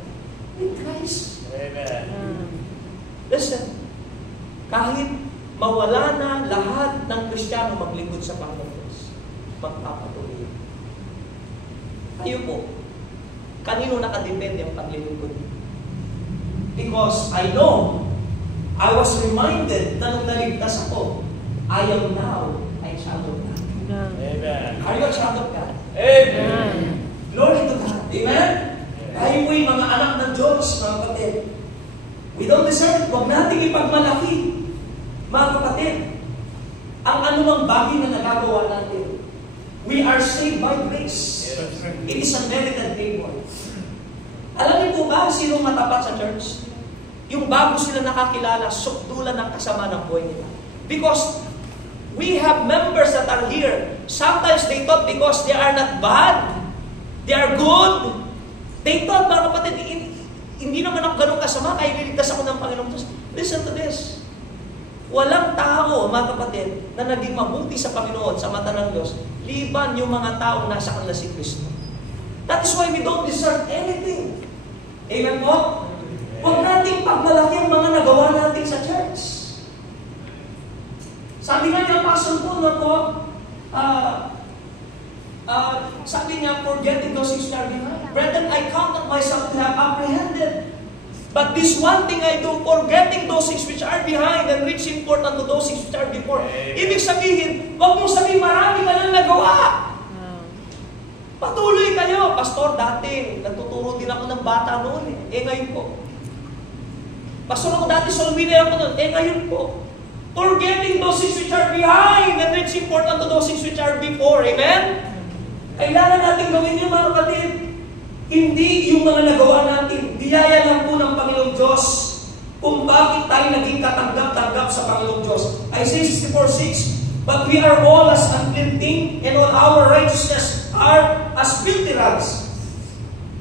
with Christ. Amen. Listen, kahit mawala na lahat ng Kristiyano maglingkod sa Panginoon Diyos, magpapatuloy. Kayo po, kanino nakadepende ang paglilingkod? Because I know, I was reminded na nung naligtas ako, I am now a child of God. Amen. Are you a child of God? Amen. Glory to God. Amen? Tayo po'y mga anak ng Diyos, mga kapatid. We don't deserve it. Huwag natin ipagmalaki, mga kapatid, ang anumang bagay na nagagawa natin. We are saved by grace. It is unmerited favor. Alam niyo po ba sinong matapat sa church? Yung bago sila nakakilala, sukdulan ng kasama ng buhay nila. Because we have members that are here. Sometimes they thought because they are not bad, they are good. They thought, mga kapatid, hindi naman ako ganun kasama, kaya niligtas ako ng Panginoong Diyos. Listen to this. Walang tao, mga kapatid, na naging mabuti sa Panginoon, sa mata ng Diyos, liban yung mga taong nasa kanila si Kristo. That is why we don't deserve anything. Amen po? Huwag nating pagmalaki ang mga nagawa natin sa church. Sabi nga niya, Pastor Paul na po, sabi niya, forgetting those things that are behind. Brethren, I count myself to have apprehended. But this one thing I do, forgetting those things which are behind and reaching forth unto those things which are before. Ibig sabihin, huwag mong sabihin, marami ka nang nagawa. Patuloy kayo. Pastor, dati, nagtuturo din ako ng bata noon. Ngayon po. Pastor, ako dati, solminer ako noon. Ngayon po. Forgetting those things which are behind and reaching forth unto those things which are before. Amen? Kailangan natin gawin yun, mga kapatid. Hindi yung mga nagawa natin. Biyaya lang po ng Panginoong Diyos kung bakit tayo naging katanggap-tanggap sa Panginoong Diyos. Isaiah 64:6, but we are all as unclean thing, and all our righteousness are as filthy rags.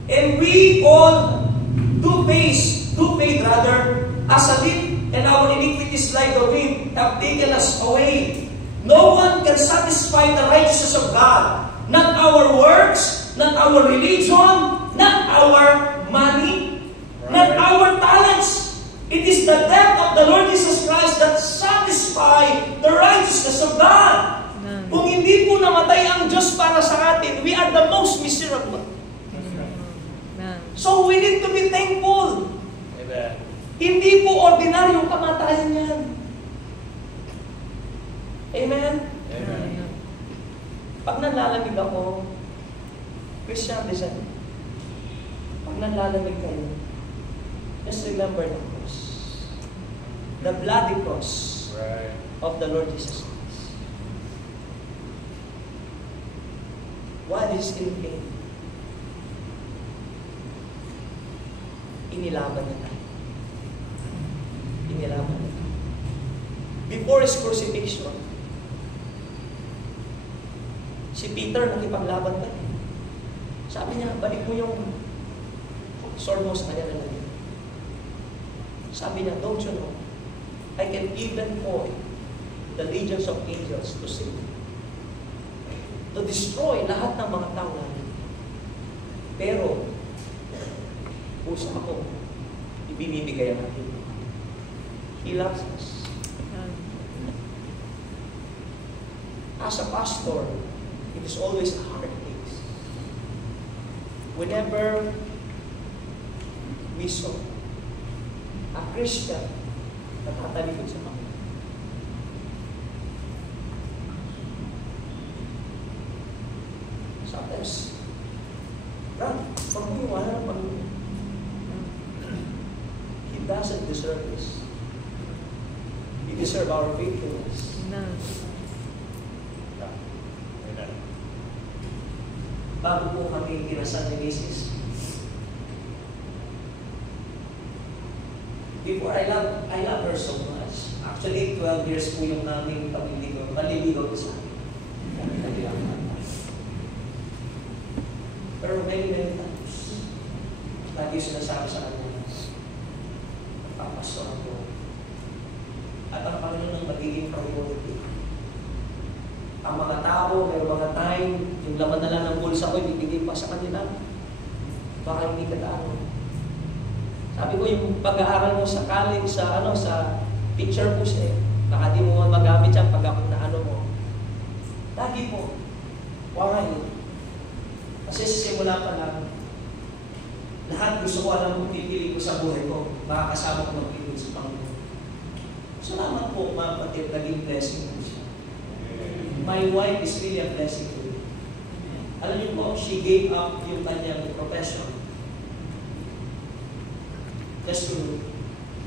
And we all do paid rather, as a leaf, and our iniquities like the wind have taken us away. No one can satisfy the righteousness of God. Not our works, not our religion, not our money, not our talents. It is the death of the Lord Jesus Christ that satisfies the righteousness of God. Kung hindi po namatay ang Diyos para sa atin, we are the most miserable. So we need to be thankful. Amen. Hindi po ordinaryong kamatayan yan. Amen? Amen. Pag nanlalamig ako, Christian, listen. Pag nanlalamig kayo, just remember the cross. The bloody cross Right. of the Lord Jesus Christ. while he's in pain, inilaban niya tayo. Inilaban niya tayo. Before his crucifixion, si Peter nakipaglaban tayo. Sabi niya, balik mo yung sword mo sa kanya na lagyan. Sabi niya, don't you know, I can even call the legions of angels to save you, to destroy lahat ng mga tao natin. Pero, puso ako, ibinibigay ang ating. He loves us. As a pastor, it is always a hard case. Whenever we saw a Christian na tatalikod sa Panginoon, sometimes, pag-iwala ng Panginoon, He doesn't deserve this. He deserves our faithfulness. Amen. Bago po kami kinasal ni Mrs. Before, I love her so much. Actually, 12 years po yung naming paliligaw ko sa akin. Pero many times, lagi sinasabi sa kanya, papasok ako. At ang Panginoon ang magiging priority. Ang mga tao, may mga time, yung laman na lang ng bulsa ko, ibibigay pa sa kanila. Baka hindi ka daan. Sabi ko, yung pag-aaral mo sa college, sa picture po siya, baka di mo magamit yan pag ako na ano mo. Lagi po, why? Kasi sa simula pa lang, lahat gusto ko alam kung pipili ko sa buhay ko, makakasama ko magpili sa Panginoon. Salamat po, mga kapatid, naging blessing po siya. My wife is really a blessing to me. Alam niyo po, she gave up yung kanyang profession just to,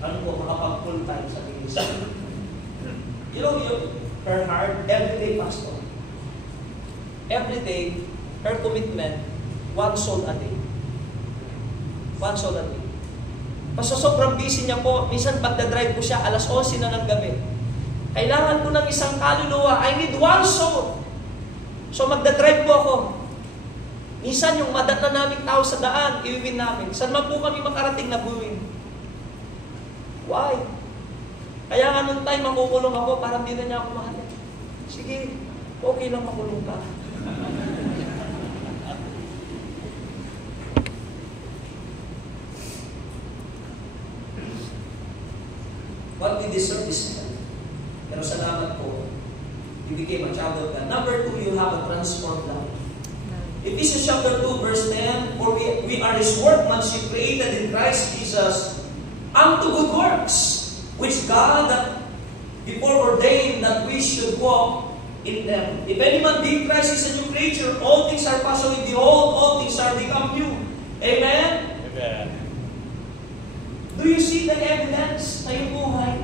makapag full time sa ministry. You know, her heart, every day, pastor. Every day, her commitment, 1 soul a day. 1 soul a day. Basta sobrang busy niya po, minsan pagdadrive ko siya, alas 11 na ng gabi. Kailangan ko ng isang kaluluwa. I need 1 soul. So magdadrive po ako. Minsan yung madat na naming tao sa daan, iwiwin namin. Saan man po kami makarating na buwin? Why? Kaya nga nung time makukulong ako, parang di na niya ako mahalin. Sige, okay lang makulong ka. What we deserve is hell. Pero salamat po, you became a child of God. Number 2, you have a transformed life. Ephesians chapter 2, verse 10, for we are His workmanship created in Christ Jesus unto good works, which God before ordained that we should walk in them. If any man be in Christ is a new creature, all things are passed away, behold, all things are become new. Amen? Amen. Do you see the evidence na yung buhay?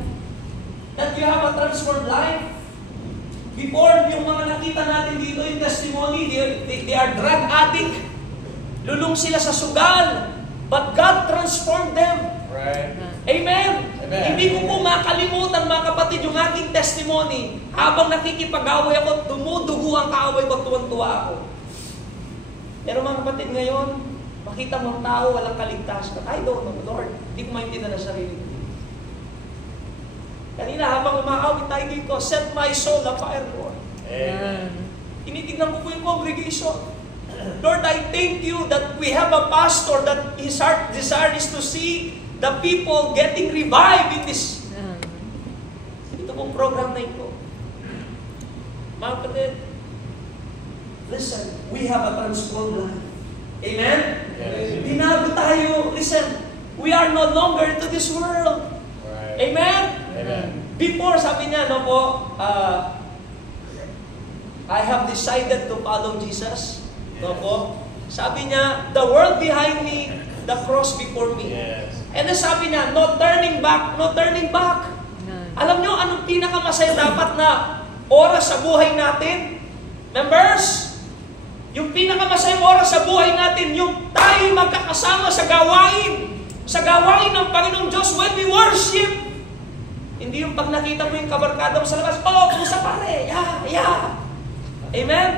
That you have a transformed life? Before, yung mga nakita natin dito, yung testimony, they are drug addict. Lulong sila sa sugal. But God transformed them. Right. Amen? Amen. Hindi ko po makalimutan, mga kapatid, yung aking testimony. Habang nakikipag-away ako, dumudugo ang kaaway ko, tuwan-tuwa ako. Pero mga kapatid, ngayon, makita mo ang tao, walang kaligtasan. I don't know, Lord. Hindi ko maintindihan ang sarili ko. Kanina, habang umaawit tayo dito, set my soul afire, Lord. Amen. Tinitignan ko po yung congregation. Lord, I thank you that we have a pastor that his heart desire is to see the people getting revived in this. Ito pong program na ito. Mga kapatid, listen, we have a transformed life. Amen? Yes. Binago tayo. Listen, we are no longer into this world. Right. Amen? Amen. Before, sabi niya, no po, I have decided to follow Jesus. No po? Sabi niya, the world behind me, the cross before me. Yes. And then sabi niya, no turning back, no turning back. Alam niyo, anong pinakamasaya dapat na oras sa buhay natin? Members, Yung pinakamasayang oras sa buhay natin, yung tayo magkakasama sa gawain ng Panginoong Diyos when we worship. Hindi yung pag nakita mo yung kabarkada mo sa labas, oh, kumusta pare? Yeah. Amen?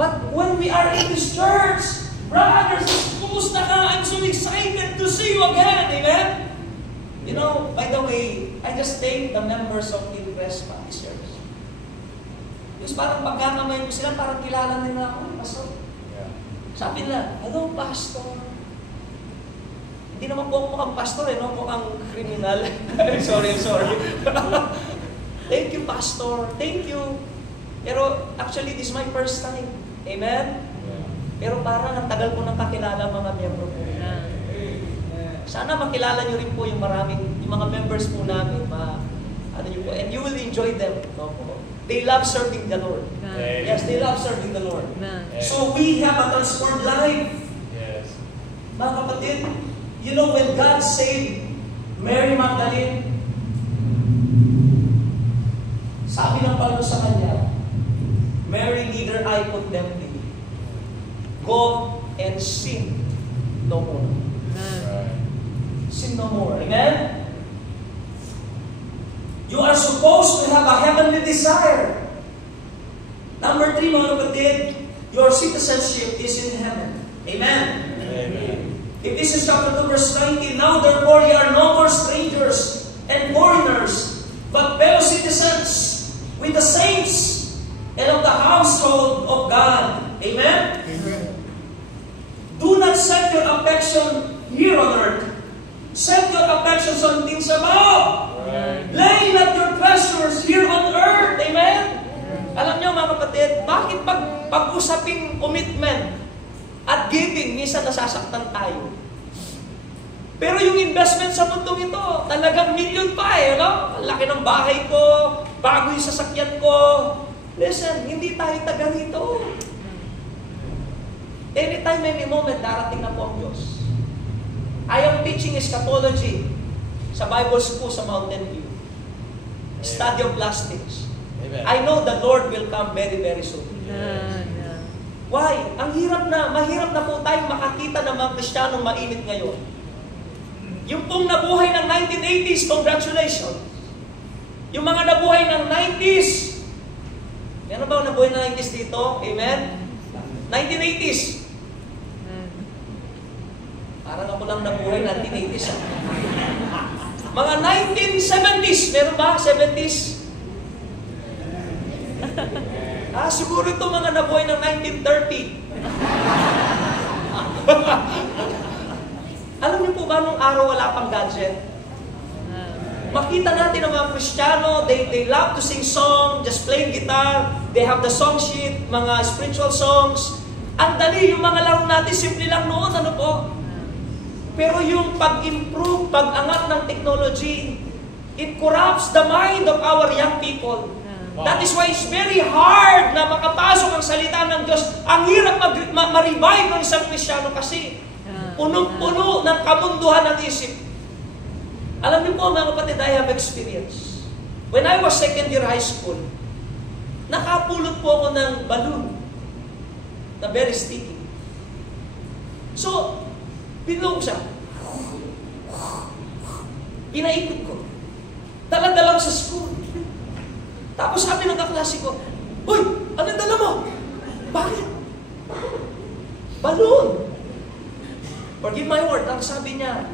But when we are in this church, brothers, kumusta ka? I'm so excited to see you again. Amen? You know, by the way, I just thank the members of Hillcrest Baptist Church. Because parang pagkakamay ko sila, parang kilala nila ako, Pastor. Yeah. Sabi nila, hello, Pastor. Hindi naman po ako mukhang pastor, no? Mukhang kriminal. sorry. Thank you, Pastor. Thank you. Pero actually, this is my first time. Amen? Yeah. Pero parang ang tagal ko nang kakilala mga miyembro ko. Sana makilala nyo rin po yung mga members po namin. And you will enjoy them. No? They love serving the Lord. Amen. Yes, they love serving the Lord. Amen. So we have a transformed life. Yes. Mga kapatid, you know when God saved Mary Magdalene, sabi ng Panginoon sa kanya, Mary, neither I condemn thee. Go and sin no more. Right. Sin no more. Amen? You are supposed to have a heavenly desire. Number 3, mga kapatid, your citizenship is in heaven. Amen? Amen. Ephesians chapter 2 verse 19, now therefore ye are no more strangers and foreigners, but fellow citizens with the saints and of the household of God. Amen? Do not set your affection here on earth. Set your affections on things above. Right. Lay not your treasures here on earth. Amen? Alam niyo mga kapatid, bakit pag-usaping commitment at giving, minsan nasasaktan tayo. Pero yung investment sa mundong ito, talagang million pa no? Ang laki ng bahay ko, bago yung sasakyan ko. Listen, hindi tayo taga rito. Anytime, any moment, darating na po ang Diyos. I am teaching eschatology sa Bible School sa Mountain View. Study of last things. Amen. I know the Lord will come very, very soon. Yeah. Why? Mahirap na po tayong makakita ng mga Kristiyanong mainit ngayon. Yung pong nabuhay ng 1980s, congratulations. Yung mga nabuhay ng 90s, meron ba nabuhay ng 90s dito? Amen? 1980s. Parang ako lang nabuhay ng 1980s. Mga 1970s, meron ba? 70s? Siguro ito mga nabuhay ng 1930. Alam niyo po ba nung araw wala pang gadget? Makita natin ang mga Kristiyano, they love to sing song, just playing guitar, they have the song sheet, mga spiritual songs. Ang dali, yung mga laro natin, simple lang noon, ano po? Pero yung pag-improve, pag-angat ng technology, it corrupts the mind of our young people. That is why it's very hard na makapasok ang salita ng Diyos. Ang hirap ma-revive ng isang Kristiyano kasi punong-puno ng kamunduhan ng isip. Alam niyo po mga kapatid, I have experience. When I was second year high school, nakapulot po ako ng balloon na very sticky. So, pinulong siya. Pinaikot ko. Dala-dala ko sa school. Tapos sabi ng kaklase ko, "Hoy, ano dala mo?" "Bakit?" "Balloon." Forgive my word, ang sabi niya,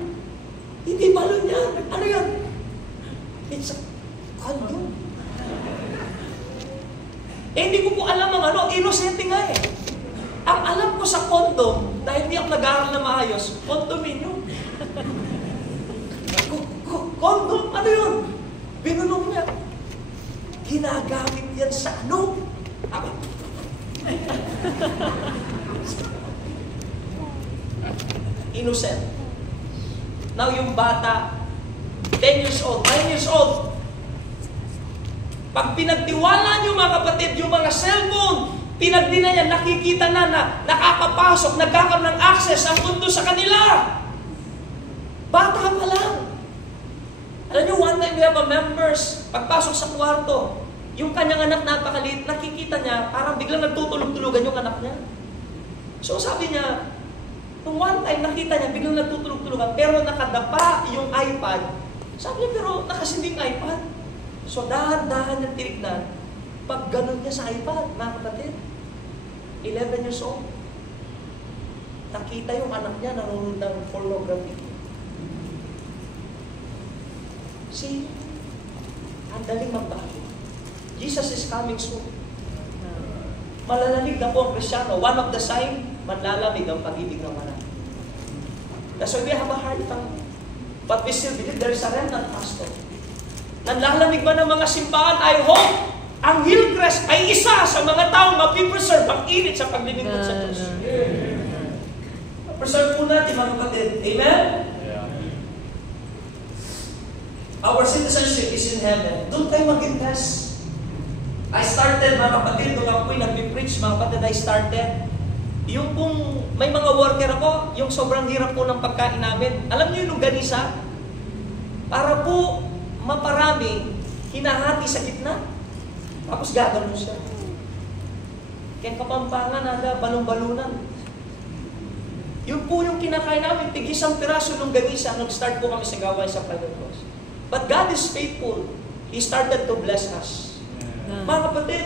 "Hindi balloon yan. Ano yan?" "It's a condom." Hindi ko po alam ang ano, innocent nga eh. Ang alam ko sa condom, dahil hindi ako nag-aaral na maayos, condominium. Condom, ano yun? Binulong niya. Ginagamit yan sa ano? Innocent. Now yung bata, 10 years old, 9 years old, pag pinagtiwala nyo mga kapatid, yung mga cellphone, pinagdina niya, nakikita na nakakapasok, nagkakaroon ng access ang mundo sa kanila. Bata pa lang. Alam niyo, one time we have a members, pagpasok sa kwarto, Yung kanyang anak napakaliit, nakikita niya, parang biglang nagtutulog-tulugan yung anak niya. So sabi niya, nung one time nakita niya, biglang nagtutulog-tulugan, pero nakadapa yung iPad. Sabi niya, pero nakasinding iPad. So dahan-dahan niyang tinignan, pag ganun niya sa iPad, mga kapatid, 11 years old, nakita yung anak niya nanonood ng pornography. See, ang daling magbago. Jesus is coming soon. Malalamig na po ang Kristiyano. One of the sign, manlalamig ang pag-ibig ng marami. That's why we have a hard time. But we still believe there is a remnant, Pastor. Nanlalamig ba ng mga simbahan? I hope ang Hillcrest ay isa sa mga taong mapipreserve ang init sa paglilingkod sa Diyos. Preserve po natin, mga kapatid. Amen? Our citizenship is in heaven. Doon tayo mag-invest. I started, mga kapatid, nung ako'y nag-preach, mga kapatid, I started. Yung kung may mga worker ako, yung sobrang hirap po ng pagkain namin. Alam niyo yung ganisa? Para po maparami, hinahati sa gitna. Tapos gagawin mo siya. Kaya Kapampangan, naga, balong-balunan. Yun po yung kinakain namin, tig-isang piraso ng ganisa. Nag-start po kami sa gawain sa Private Cross. But God is faithful. He started to bless us. Mga kapatid,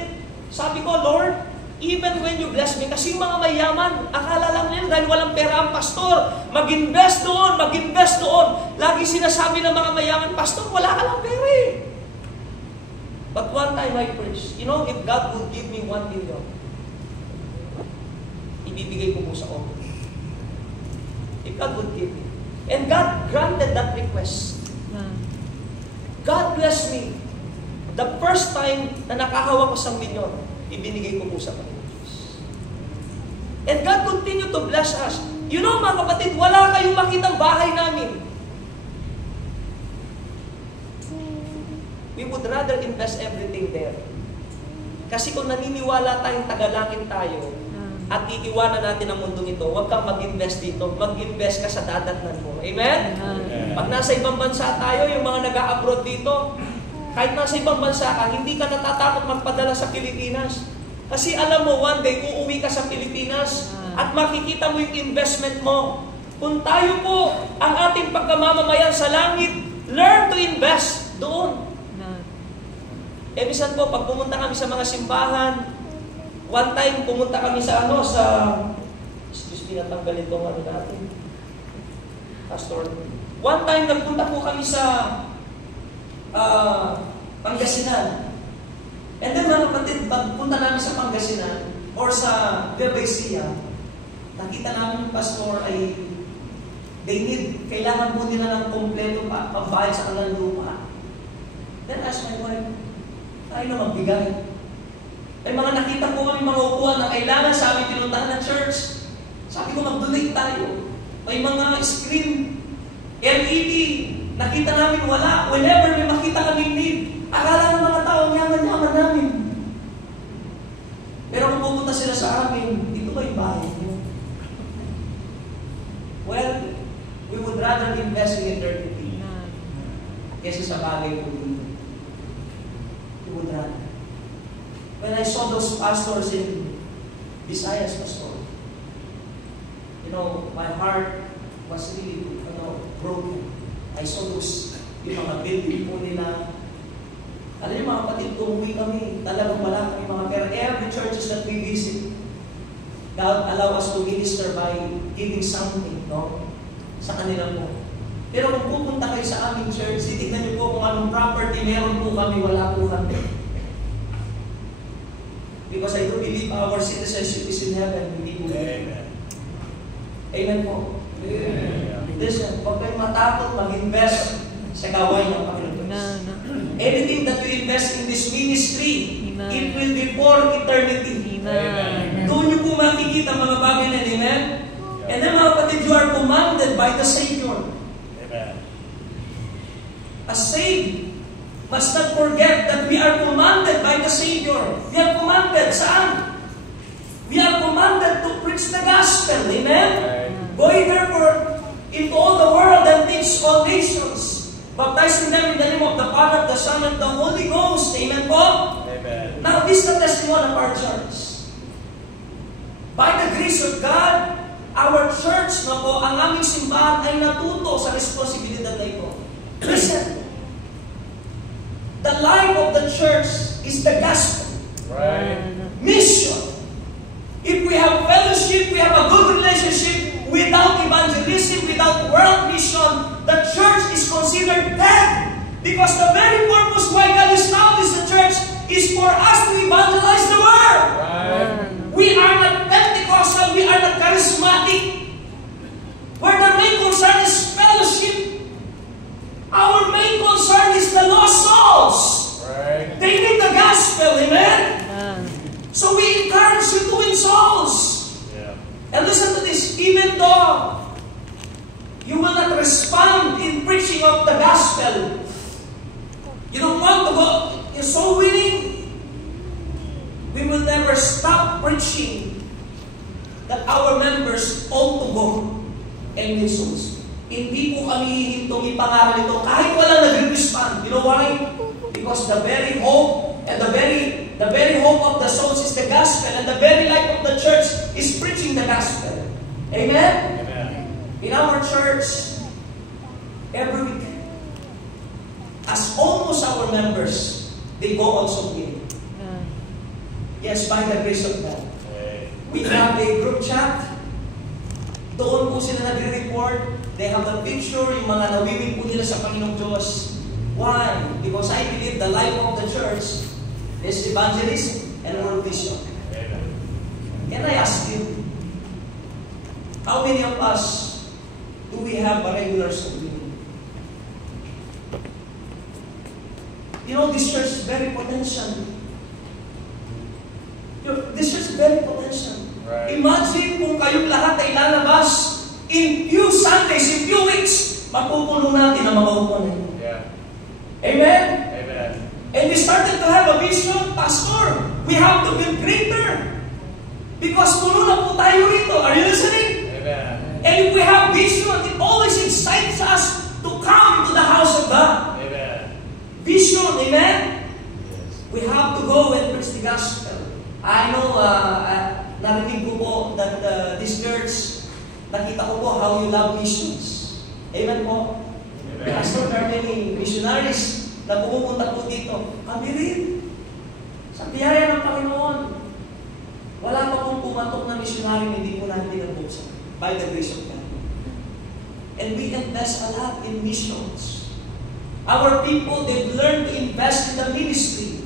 sabi ko, Lord, even when you bless me, kasi yung mga mayaman, akala lang nila dahil walang pera ang pastor, mag-invest doon, mag-invest doon. Lagi sinasabi ng mga mayaman, pastor, wala ka lang pera eh. But one time I preached, you know, if God would give me 1 million, ibibigay ko po sa offer. If God would give me. And God granted that request. God bless me. The first time na nakahawak ko sa milyon, ibinigay ko po sa Panginoon Diyos. And God continue to bless us. You know, mga kapatid, wala kayong makitang bahay namin. We would rather invest everything there. Kasi kung naniniwala tayong tagalangin tayo, at iiwanan natin ang mundong ito, huwag kang mag-invest dito. Mag-invest ka sa dadatnan mo. Amen? Pag nasa ibang bansa tayo, yung mga nag-a-abroad dito, kahit nasa ibang bansa ka, hindi ka natatakot magpadala sa Pilipinas. Kasi alam mo, one day, uuwi ka sa Pilipinas at makikita mo yung investment mo. Kung tayo po, ang ating pagkamamamayan sa langit, learn to invest doon. Minsan po, pag pumunta kami sa mga simbahan, one time, pumunta kami sa excuse me, natanggalin itong ano natin. Pastor. One time, nagpunta po kami sa Pangasinan. And then, mga kapatid, pagpunta namin sa Pangasinan or sa Nueva nakita namin yung pastor ay kailangan po nila ng kompleto pambayad sa kanilang lupa. Then, ask my wife, tayo na magbigay. May mga nakita po kami mga upuan na kailangan sa aming pinuntahan ng church. Sabi ko, mag-donate tayo. May mga screen, LED, nakita namin wala. Whenever may makita kaming need, akala ng mga tao, yaman-yaman namin. Pero kung pupunta sila sa amin, dito ba yung bahay niyo? Well, we would rather invest in eternity kesa sa bagay po dito. We would rather. When I saw those pastors in Visayas, Pastor, you know, my heart was really, broken. I saw those, yung mga building po nila. Alam niyo, mga kapatid, umuwi kami, talagang wala kami mga pera. Every churches that we visit, God allow us to minister by giving something, no? Sa kanila po. Pero kung pupunta kayo sa aming church, titignan niyo po kung anong property meron po kami, wala po kami. Because I do believe our citizenship is in heaven. Hindi po. Amen. Amen po. Amen. Listen, huwag kayong matakot mag-invest sa gawain ng Panginoon. Anything that you invest in this ministry, it will be for eternity. Amen. Doon niyo po makikita mga bagay na, amen? And then mga kapatid, you are commanded by the Savior. Amen. A saved must not forget that we are commanded by the Savior. We are commanded, saan? We are commanded to preach the gospel. Amen? Go therefore into all the world and teach all nations, baptizing them in the name of the Father, the Son, and the Holy Ghost. Amen po? Amen. grace of God, our church, no po, ang aming simbahan ay natuto sa responsibilidad na ito. Listen, the life of the church is the gospel. Right. Mission. If we have fellowship, we have a good relationship, without evangelism, without world mission, the church is considered dead. Because the very purpose why God established the church is for us to evangelize the world. Right. We are not Pentecostal, we are not charismatic. Where the main concern is fellowship. Our main concern is the lost souls. Right. They need the gospel, amen? Amen. So we encourage you to win souls. Yeah. And listen to this, even though you will not respond in preaching of the gospel, you don't want to go in soul winning, we will never stop preaching that our members ought to go and win souls. Hindi po kami hihintong ipangaral ito kahit walang nag-respond. You know why? Because the very hope and the very hope of the souls is the gospel, and the very life of the church is preaching the gospel. Amen? Amen. In our church, every week, as almost our members, they go also meeting. Yes, by the grace of God. Hey. We have a group chat. Doon po sila nagre-report. They have the picture, yung mga nawiwin po nila sa Panginoong Diyos. Why? Because I believe the life of the church is evangelism and world vision. Amen. Can I ask you, how many of us do we have a regular soul winning? You know, this church is very potential. This church is very potential. Right. Imagine kung kayong lahat ay lalabas in few Sundays, in few weeks, mapupuno natin ang mga upuan na ito. Yeah. Amen? Amen. And we started to have a vision, Pastor. We have to build greater. Because puno na po tayo rito. Are you listening? Amen. And if we have vision, it always excites us to come to the house of God. Amen. Vision, amen? Yes. We have to go and preach the gospel. I know, narinig ko po that this church, nakita ko po how you love missions. Amen po? Amen. Pastor, there are many missionaries na pumupunta po dito. Kami rin. Sa biyaya ng Panginoon. Wala pa pong pumatok na missionary na hindi po natin pinabuksan. By the grace of God. And we invest a lot in missions. Our people, they've learned to invest in the ministry.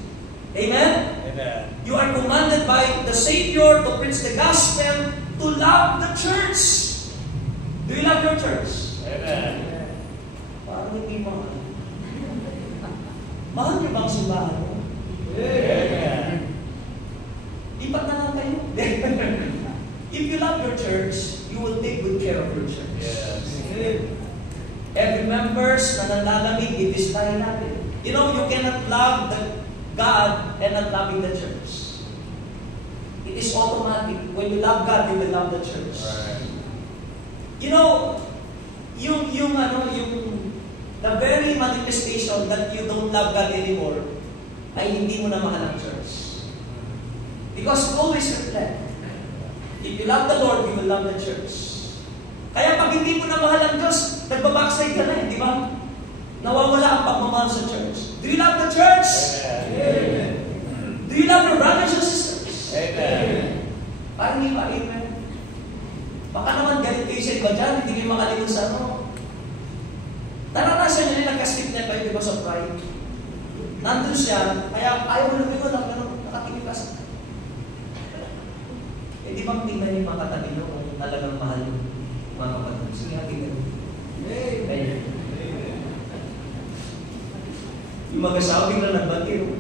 Amen? Amen. You are commanded by the Savior to preach the gospel, to love the church. Do you love your church? Amen. Parang hindi mahal. Mahal niyo ba ang simbahan mo? Amen. Lipat na lang kayo. If you love your church, you will take good care of your church. Yes. Every members na nanlalamig, ibisitahin natin. You know, you cannot love the God and not loving the church. It is automatic. When you love God, you will love the church. Right. You know, the very manifestation that you don't love God anymore ay hindi mo na mahal ang church. Because you always reflect. If you love the Lord, you will love the church. Kaya pag hindi mo na mahal ang Diyos, nagbabackslide ka na, di ba? Nawawala ang pagmamahal sa church. Do you love the church? Amen. Do you love your brothers and sisters? Amen. Parang hindi pa, amen. Baka naman galit kayo sa iba dyan, hindi kayo makalimot sa ano. Naranasan nyo nila kasip niya kayo because of pride. Nandun siya, kaya ayaw mo namin ko lang, nakatingin ka sa. Eh di bang tingnan yung mga katabi nyo kung talagang mahal yung mga kapatid? Sige nga tingnan. Amen. Yung mag-asawing na nagbati, no?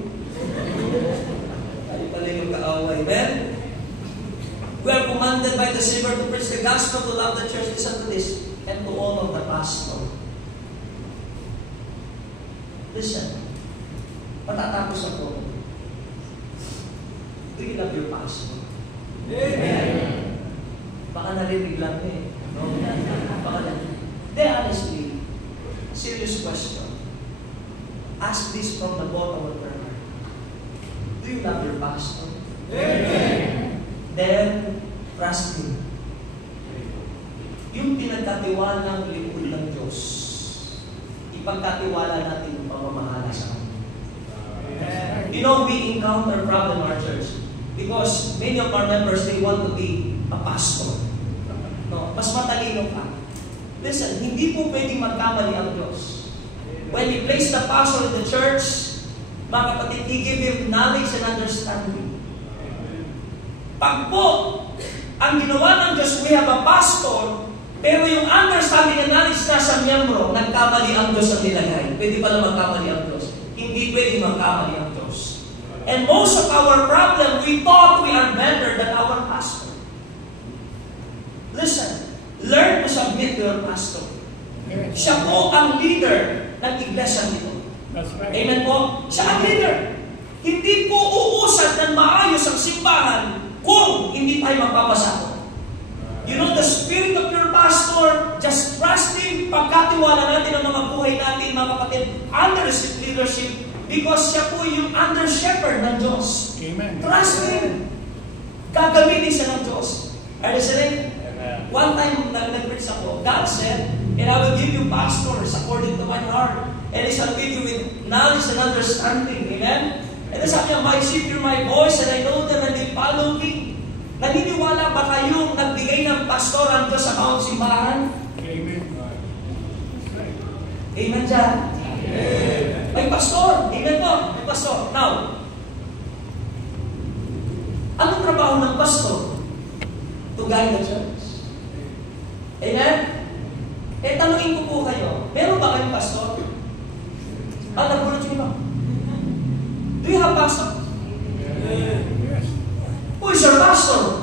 Ay pala yung kaaway. Amen? We are commanded by the Savior to preach the gospel, to love the church, listen to this, and to honor the pastor. Listen, matatapos ako. Do you love your pastor? Amen. Baka narinig lang eh. No? Baka narinig. They honestly, serious question. Ask this from the bottom of your heart. Do you love your pastor? Amen. Then, Trusting. Yung pinagkatiwalang lingkod ng Diyos, ipagkatiwala natin yung pamamahala sa Kanya. You know, we encounter problem in our church because many of our members, they want to be a pastor. No, mas matalino ka. Listen, hindi po pwedeng magkamali ang Diyos. When He placed the pastor in the church, mga kapatid, He gave him knowledge and understanding. Pag po, ang ginawa ng Diyos, we have a pastor, pero yung understanding and knowledge nasa miyembro, nagkamali ang Diyos ang nilagay. Pwede pala magkamali ang Diyos. Hindi pwede magkamali ang Diyos. And most of our problem, we thought we are better than our pastor. Listen, learn to submit to your pastor. Siya po ang leader ng iglesia nito. Amen po? Siya ang leader. Hindi po uusad ng maayos ang simbahan kung hindi tayo magpapasako. You know, the spirit of your pastor, just trust Him, pagkatiwala natin ang mga buhay natin, mga kapatid, under His leadership, because siya po yung under shepherd ng Diyos. Amen. Trust Him. Gagamitin siya ng Diyos. Are you listening? One time, nag-preach ako, God said, and I will give you pastors according to my heart, and He shall fill you with knowledge and understanding. Amen? And then sabi niya, my sheep hear my voice, and I know them, and they follow me. Naniniwala ba kayong nagbigay ng pastor ang Diyos sa bawat simbahan? Amen. Amen dyan? May pastor. Amen po. May pastor. Now, anong trabaho ng pastor? To guide the church. Amen? Eh, tanungin ko po kayo, meron ba kayong pastor? Nagulat yung iba. Do you have pastor? Yes. Who is your pastor?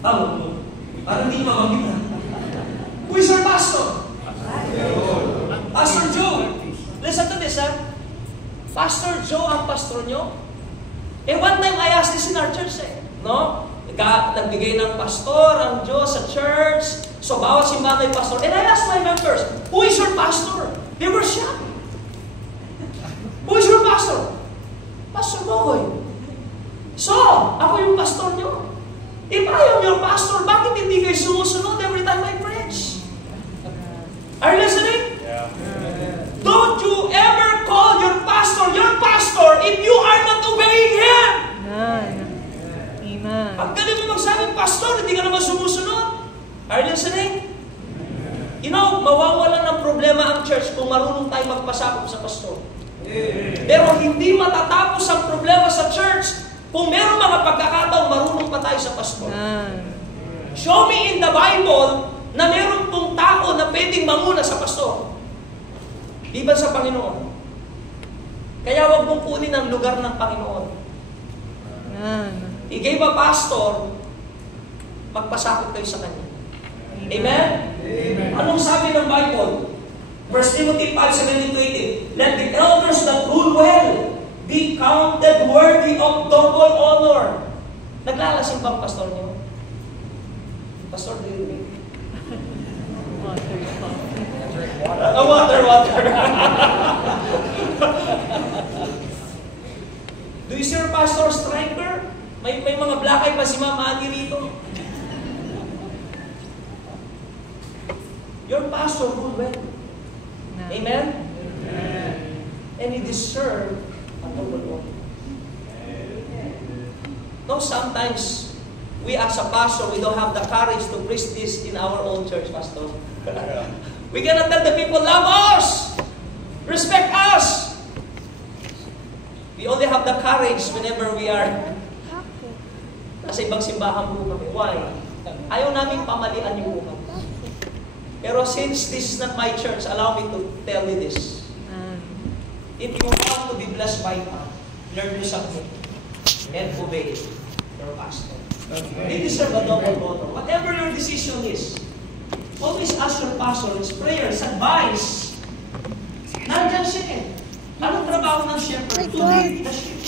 Parang hindi nyo mamamita. Who is your pastor? Pastor Joe. Listen to this, ha? Pastor Joe ang pastor nyo? Eh, one time I asked this in our church, no? Nagbigay ng pastor ang Diyos sa church. So, bawat simbahan may pastor. And I asked my members, who is your pastor? They were shocked. Who is your pastor? Pastor Boy. So, ako yung pastor nyo. If I am your pastor, bakit hindi kayo sumusunod every time I preach? Are you listening? Yeah. Don't you ever call your pastor if you are not obeying him. Amen. Pag ganun mo magsabi, pastor, hindi ka naman sumusunod. Are you listening? You know, mawawalan ng problema ang church kung marunong tayo magpasakop sa pastor. Pero hindi matatapos ang problema sa church kung meron mga pagkakataong marunong pa tayo sa pastor. Show me in the Bible na meron pong tao na pwedeng manguna sa pastor. Di ba sa Panginoon? Kaya wag mong kunin ang lugar ng Panginoon. He gave a pastor, magpasakot kayo sa kanya. Amen? Amen. Anong sabi ng Bible? 1 Timothy 5:17-18, let the elders that rule well be counted worthy of double honor. Naglalasing bang pastor niyo? Pastor, do you mean? Water. Do you see your pastor striker? May mga black eye pa si Mama Ani rito. Your pastor rule well. Amen? And he deserved a double honor. No, sometimes we as a pastor, we don't have the courage to preach this in our own church, pastor. We cannot tell the people, love us! Respect us! We only have the courage whenever we are nasa ibang simbahan po kami. Why? Ayaw namin pamalian yung buhay. Pero since this is not my church, allow me to tell you this. If you want to be blessed by God, learn to submit and obey your pastor. They deserve a double honor. Whatever your decision is, always ask your pastor his prayers, advice. Nandyan siya eh. Anong trabaho ng shepherd? To lead the sheep.